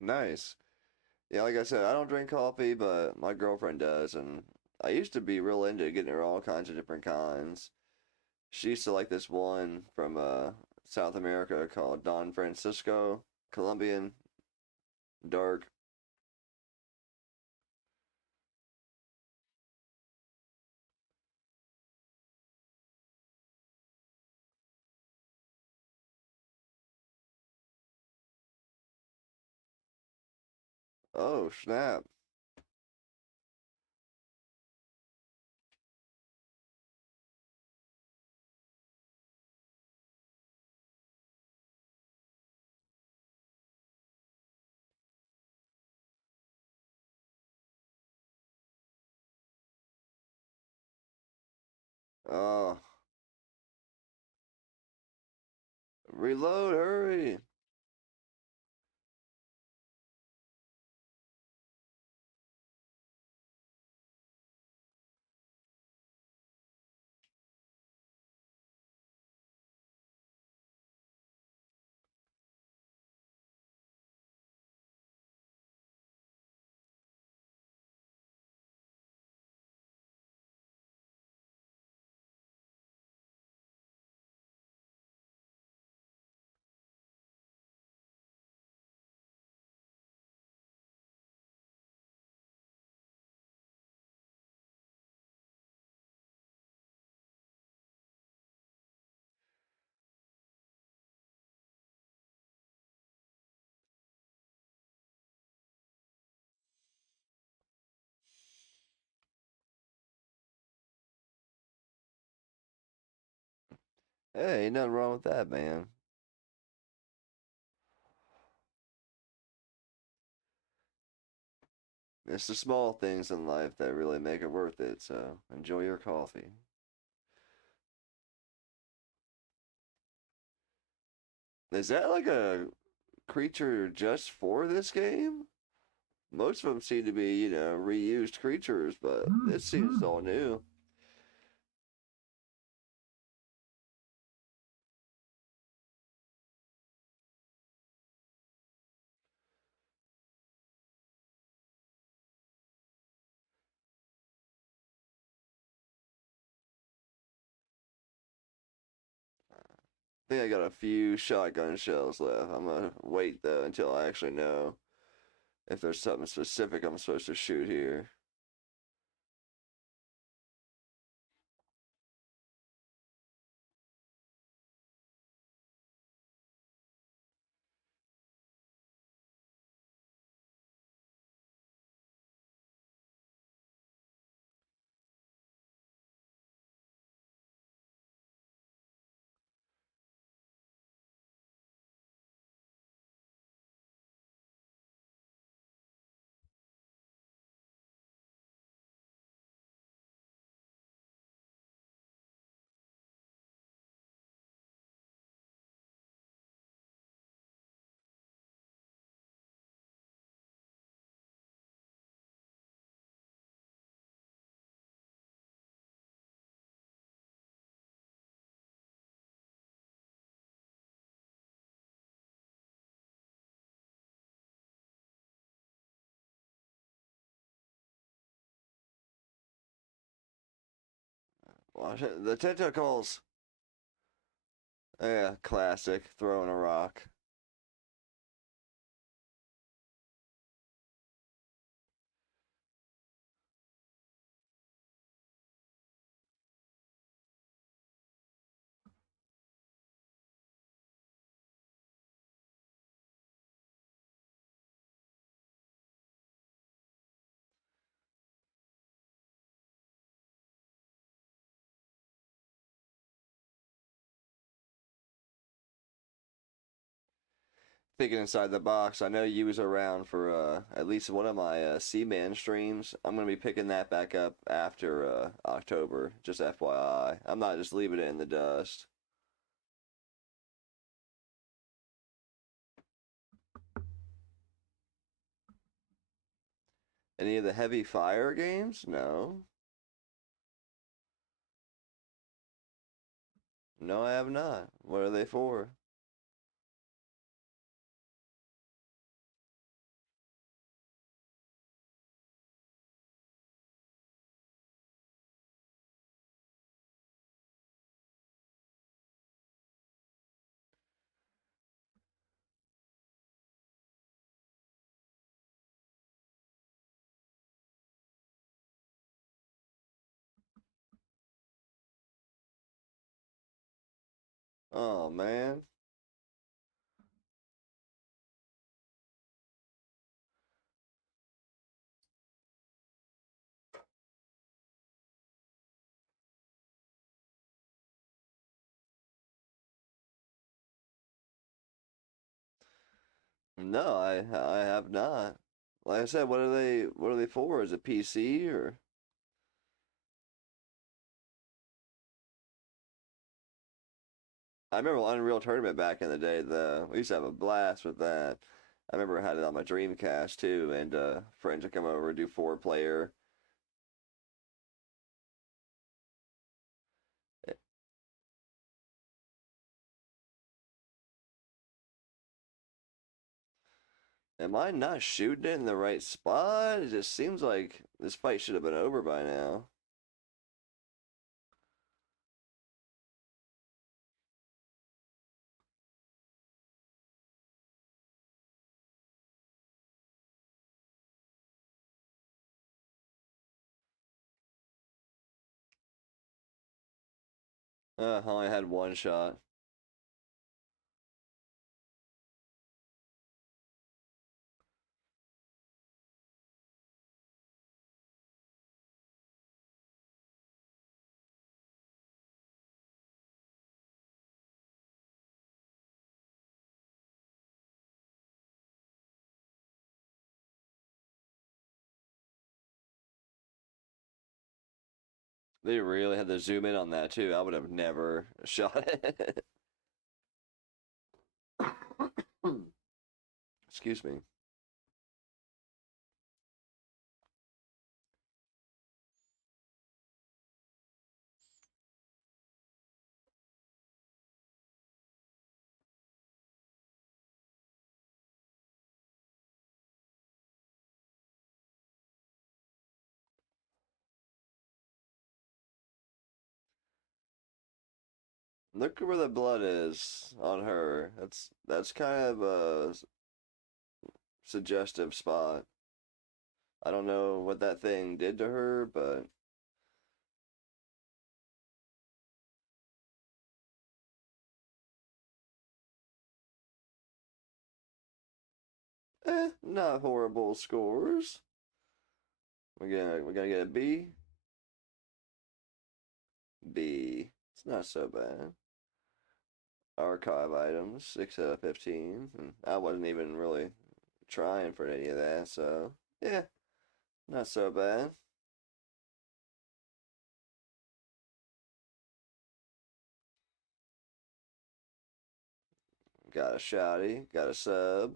Nice. Yeah, like I said, I don't drink coffee, but my girlfriend does, and I used to be real into getting her all kinds of different kinds. She used to like this one from South America called Don Francisco, Colombian, dark. Oh, snap. Oh, reload, hurry. Hey, ain't nothing wrong with that, man. It's the small things in life that really make it worth it, so enjoy your coffee. Is that like a creature just for this game? Most of them seem to be, reused creatures, but this seems all new. I think I got a few shotgun shells left. I'm gonna wait though until I actually know if there's something specific I'm supposed to shoot here. Watch it. The tentacles. Yeah, classic. Throwing a rock. Thinking inside the box, I know you was around for at least one of my Seaman streams. I'm gonna be picking that back up after October. Just FYI, I'm not just leaving it in the dust. Any of the heavy fire games? No, no, I have not. What are they for? Oh man, no, I have not. Like I said, what are they for? Is it PC or? I remember Unreal Tournament back in the day. We used to have a blast with that. I remember I had it on my Dreamcast too, and friends would come over and do 4 player. Am I not shooting it in the right spot? It just seems like this fight should have been over by now. I only had one shot. They really had to zoom in on that too. I would have never shot it. Excuse me. Look where the blood is on her. That's kind of a suggestive spot. I don't know what that thing did to her, but not horrible scores. We gotta get a B. B. It's not so bad. Archive items, 6 out of 15. And I wasn't even really trying for any of that, so yeah, not so bad. Got a shouty, got a sub,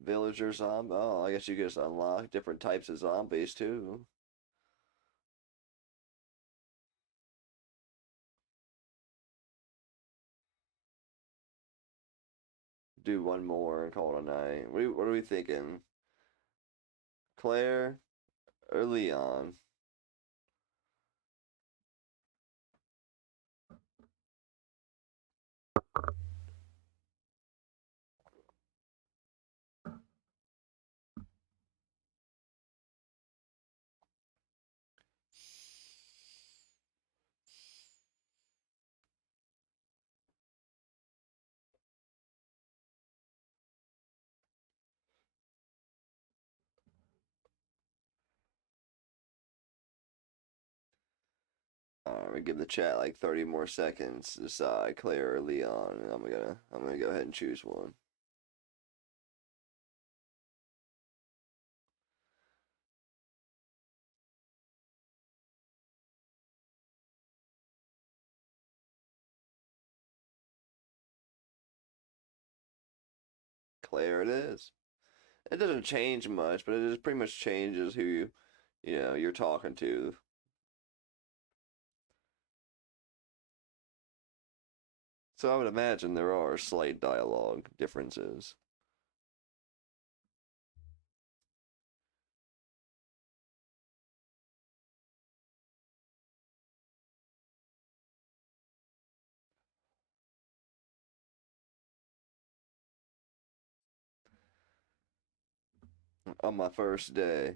villager zombie. Oh, I guess you just unlock different types of zombies too. Do one more and call it a night. What are we thinking? Claire or Leon? gonna give the chat like 30 more seconds to decide Claire or Leon, and I'm gonna go ahead and choose one. Claire it is. It doesn't change much, but it just pretty much changes who you're talking to. So I would imagine there are slight dialogue differences. On my first day.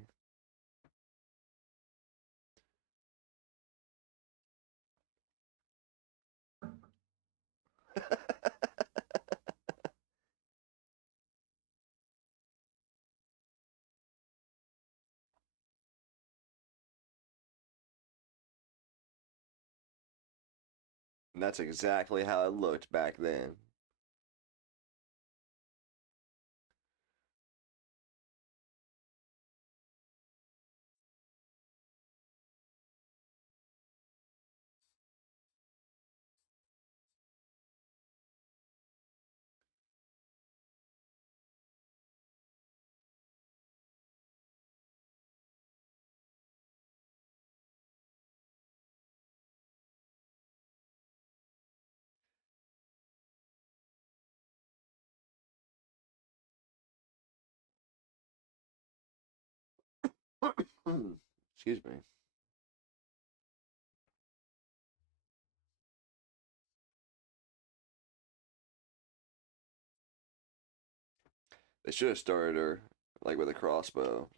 And that's exactly how it looked back then. Excuse me. They should have started her like with a crossbow,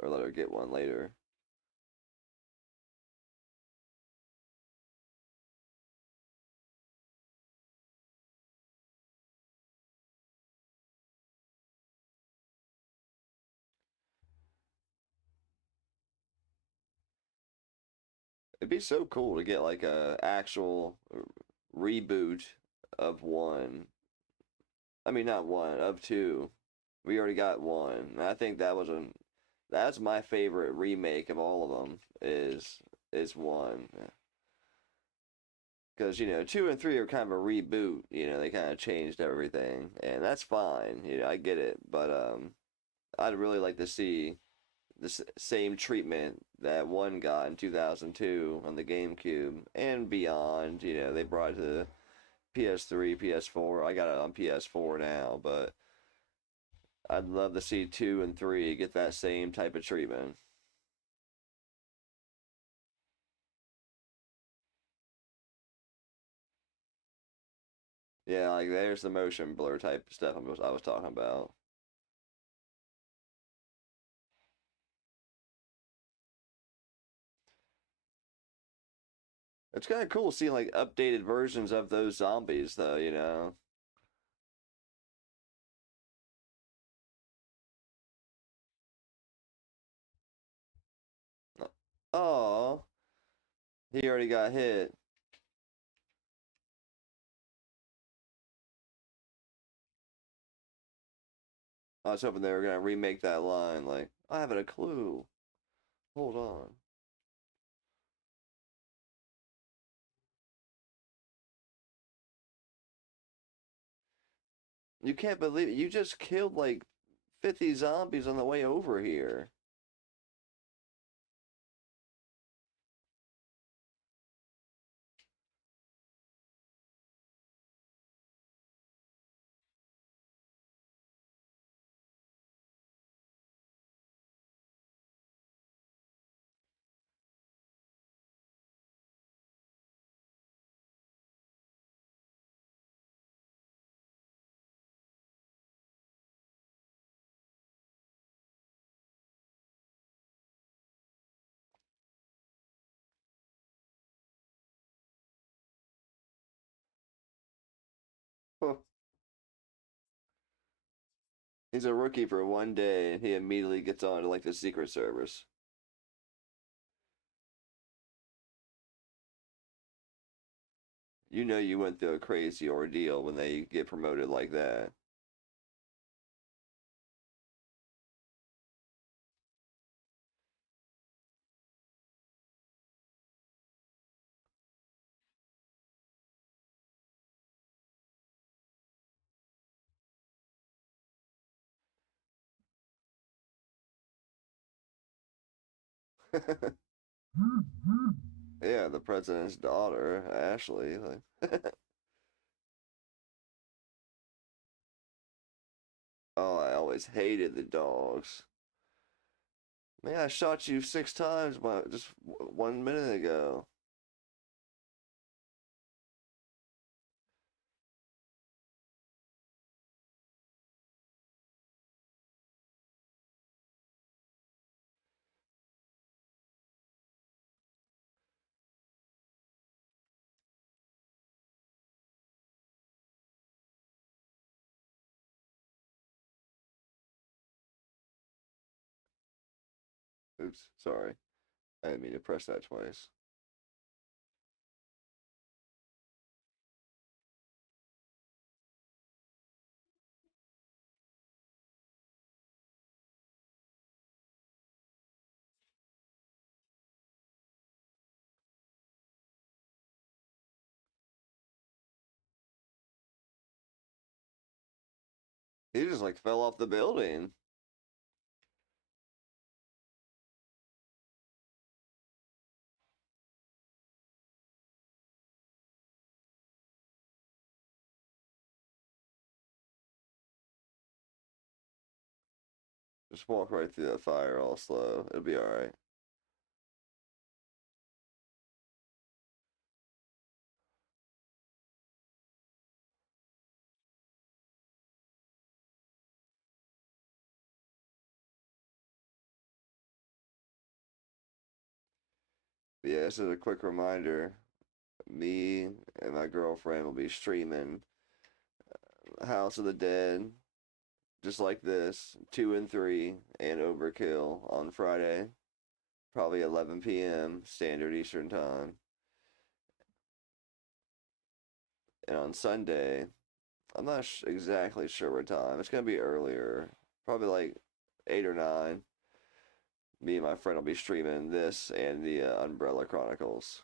or let her get one later. It'd be so cool to get like a actual reboot of one. I mean, not one, of two. We already got one. I think that's my favorite remake of all of them is one. Because two and three are kind of a reboot. They kind of changed everything, and that's fine. I get it, but I'd really like to see the same treatment that one got in 2002 on the GameCube and beyond. They brought it to the PS3, PS4. I got it on PS4 now, but I'd love to see two and three get that same type of treatment. Yeah, like there's the motion blur type stuff I was talking about. It's kind of cool seeing like updated versions of those zombies, though. Oh, he already got hit. I was hoping they were gonna remake that line. Like, I haven't a clue. Hold on. You can't believe it. You just killed like 50 zombies on the way over here. He's a rookie for one day, and he immediately gets on to like the Secret Service. You know you went through a crazy ordeal when they get promoted like that. Yeah, the president's daughter, Ashley. Like, oh, I always hated the dogs. Man, I shot you 6 times just 1 minute ago. Oops, sorry. I didn't mean to press that twice. He just like fell off the building. Just walk right through that fire all slow. It'll be alright. Yeah, this is a quick reminder. Me and my girlfriend will be streaming House of the Dead, just like this, 2 and 3, and Overkill on Friday, probably 11 p.m. Standard Eastern Time. And on Sunday, I'm not exactly sure what time. It's gonna be earlier, probably like 8 or 9. Me and my friend will be streaming this and the Umbrella Chronicles.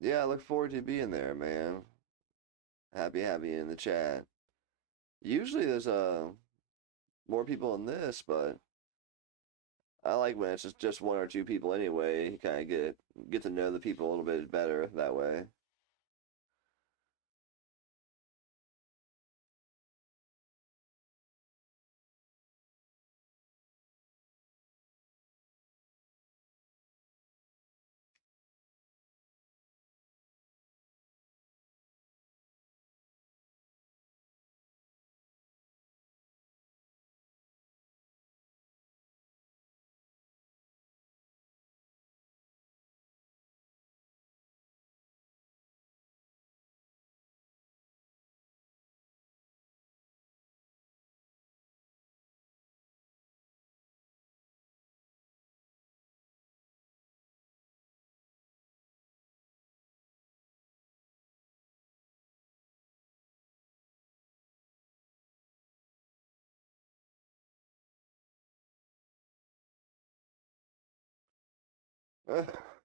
Yeah, I look forward to being there, man. Happy having you in the chat. Usually there's more people in this, but I like when it's just 1 or 2 people anyway. You kind of get to know the people a little bit better that way.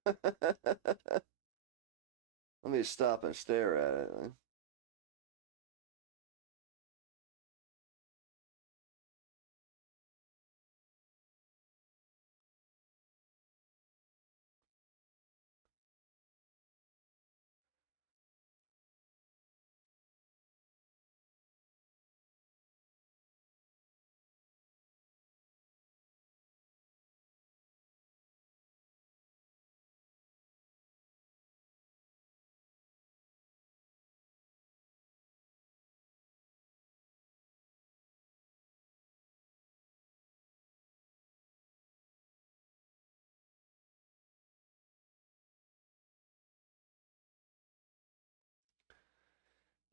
Let me stop and stare at it.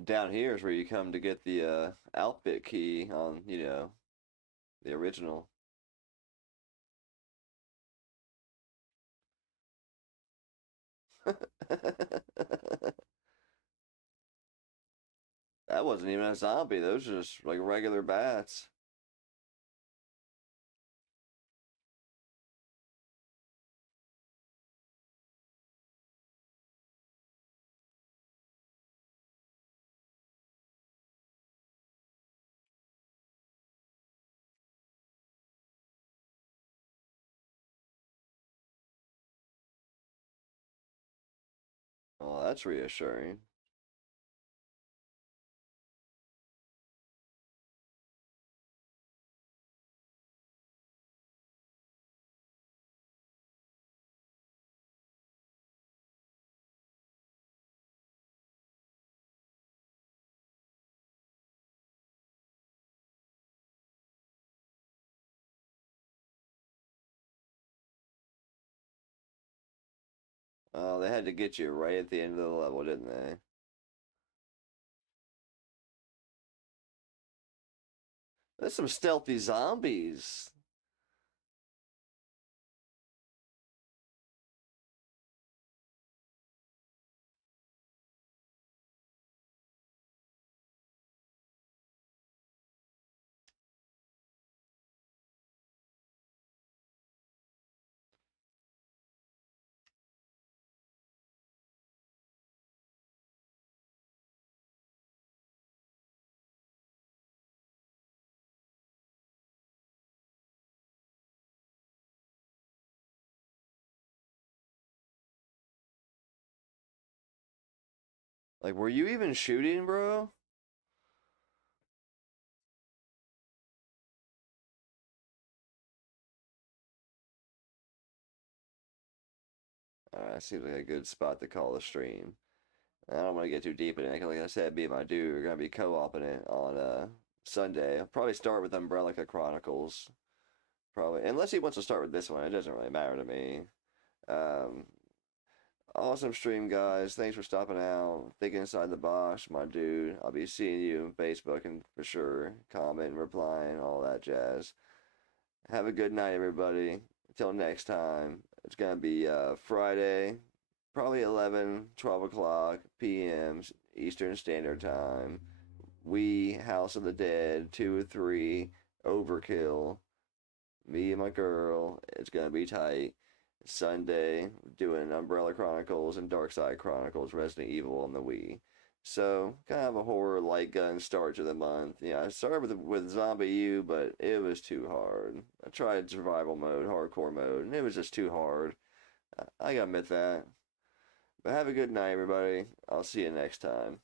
Down here is where you come to get the outfit key on, the original. That wasn't even a zombie. Those are just like regular bats. Oh, that's reassuring. Oh, they had to get you right at the end of the level, didn't they? There's some stealthy zombies. Like, were you even shooting, bro? Alright, seems like a good spot to call the stream. I don't want to get too deep in it. Like I said, me and my dude are gonna be co-oping it on Sunday. I'll probably start with Umbrella Chronicles. Probably, unless he wants to start with this one, it doesn't really matter to me. Um, awesome stream, guys. Thanks for stopping out. Thinking inside the box, my dude. I'll be seeing you on Facebook and for sure, comment, replying, all that jazz. Have a good night, everybody. Until next time, it's gonna be Friday, probably 11, 12 o'clock p.m. Eastern Standard Time. We, House of the Dead, 2 or 3, Overkill, me and my girl. It's gonna be tight. Sunday, doing Umbrella Chronicles and Dark Side Chronicles, Resident Evil on the Wii. So, kind of a horror light gun start to the month. Yeah, I started with Zombie U, but it was too hard. I tried survival mode, hardcore mode, and it was just too hard. I gotta admit that. But have a good night, everybody. I'll see you next time.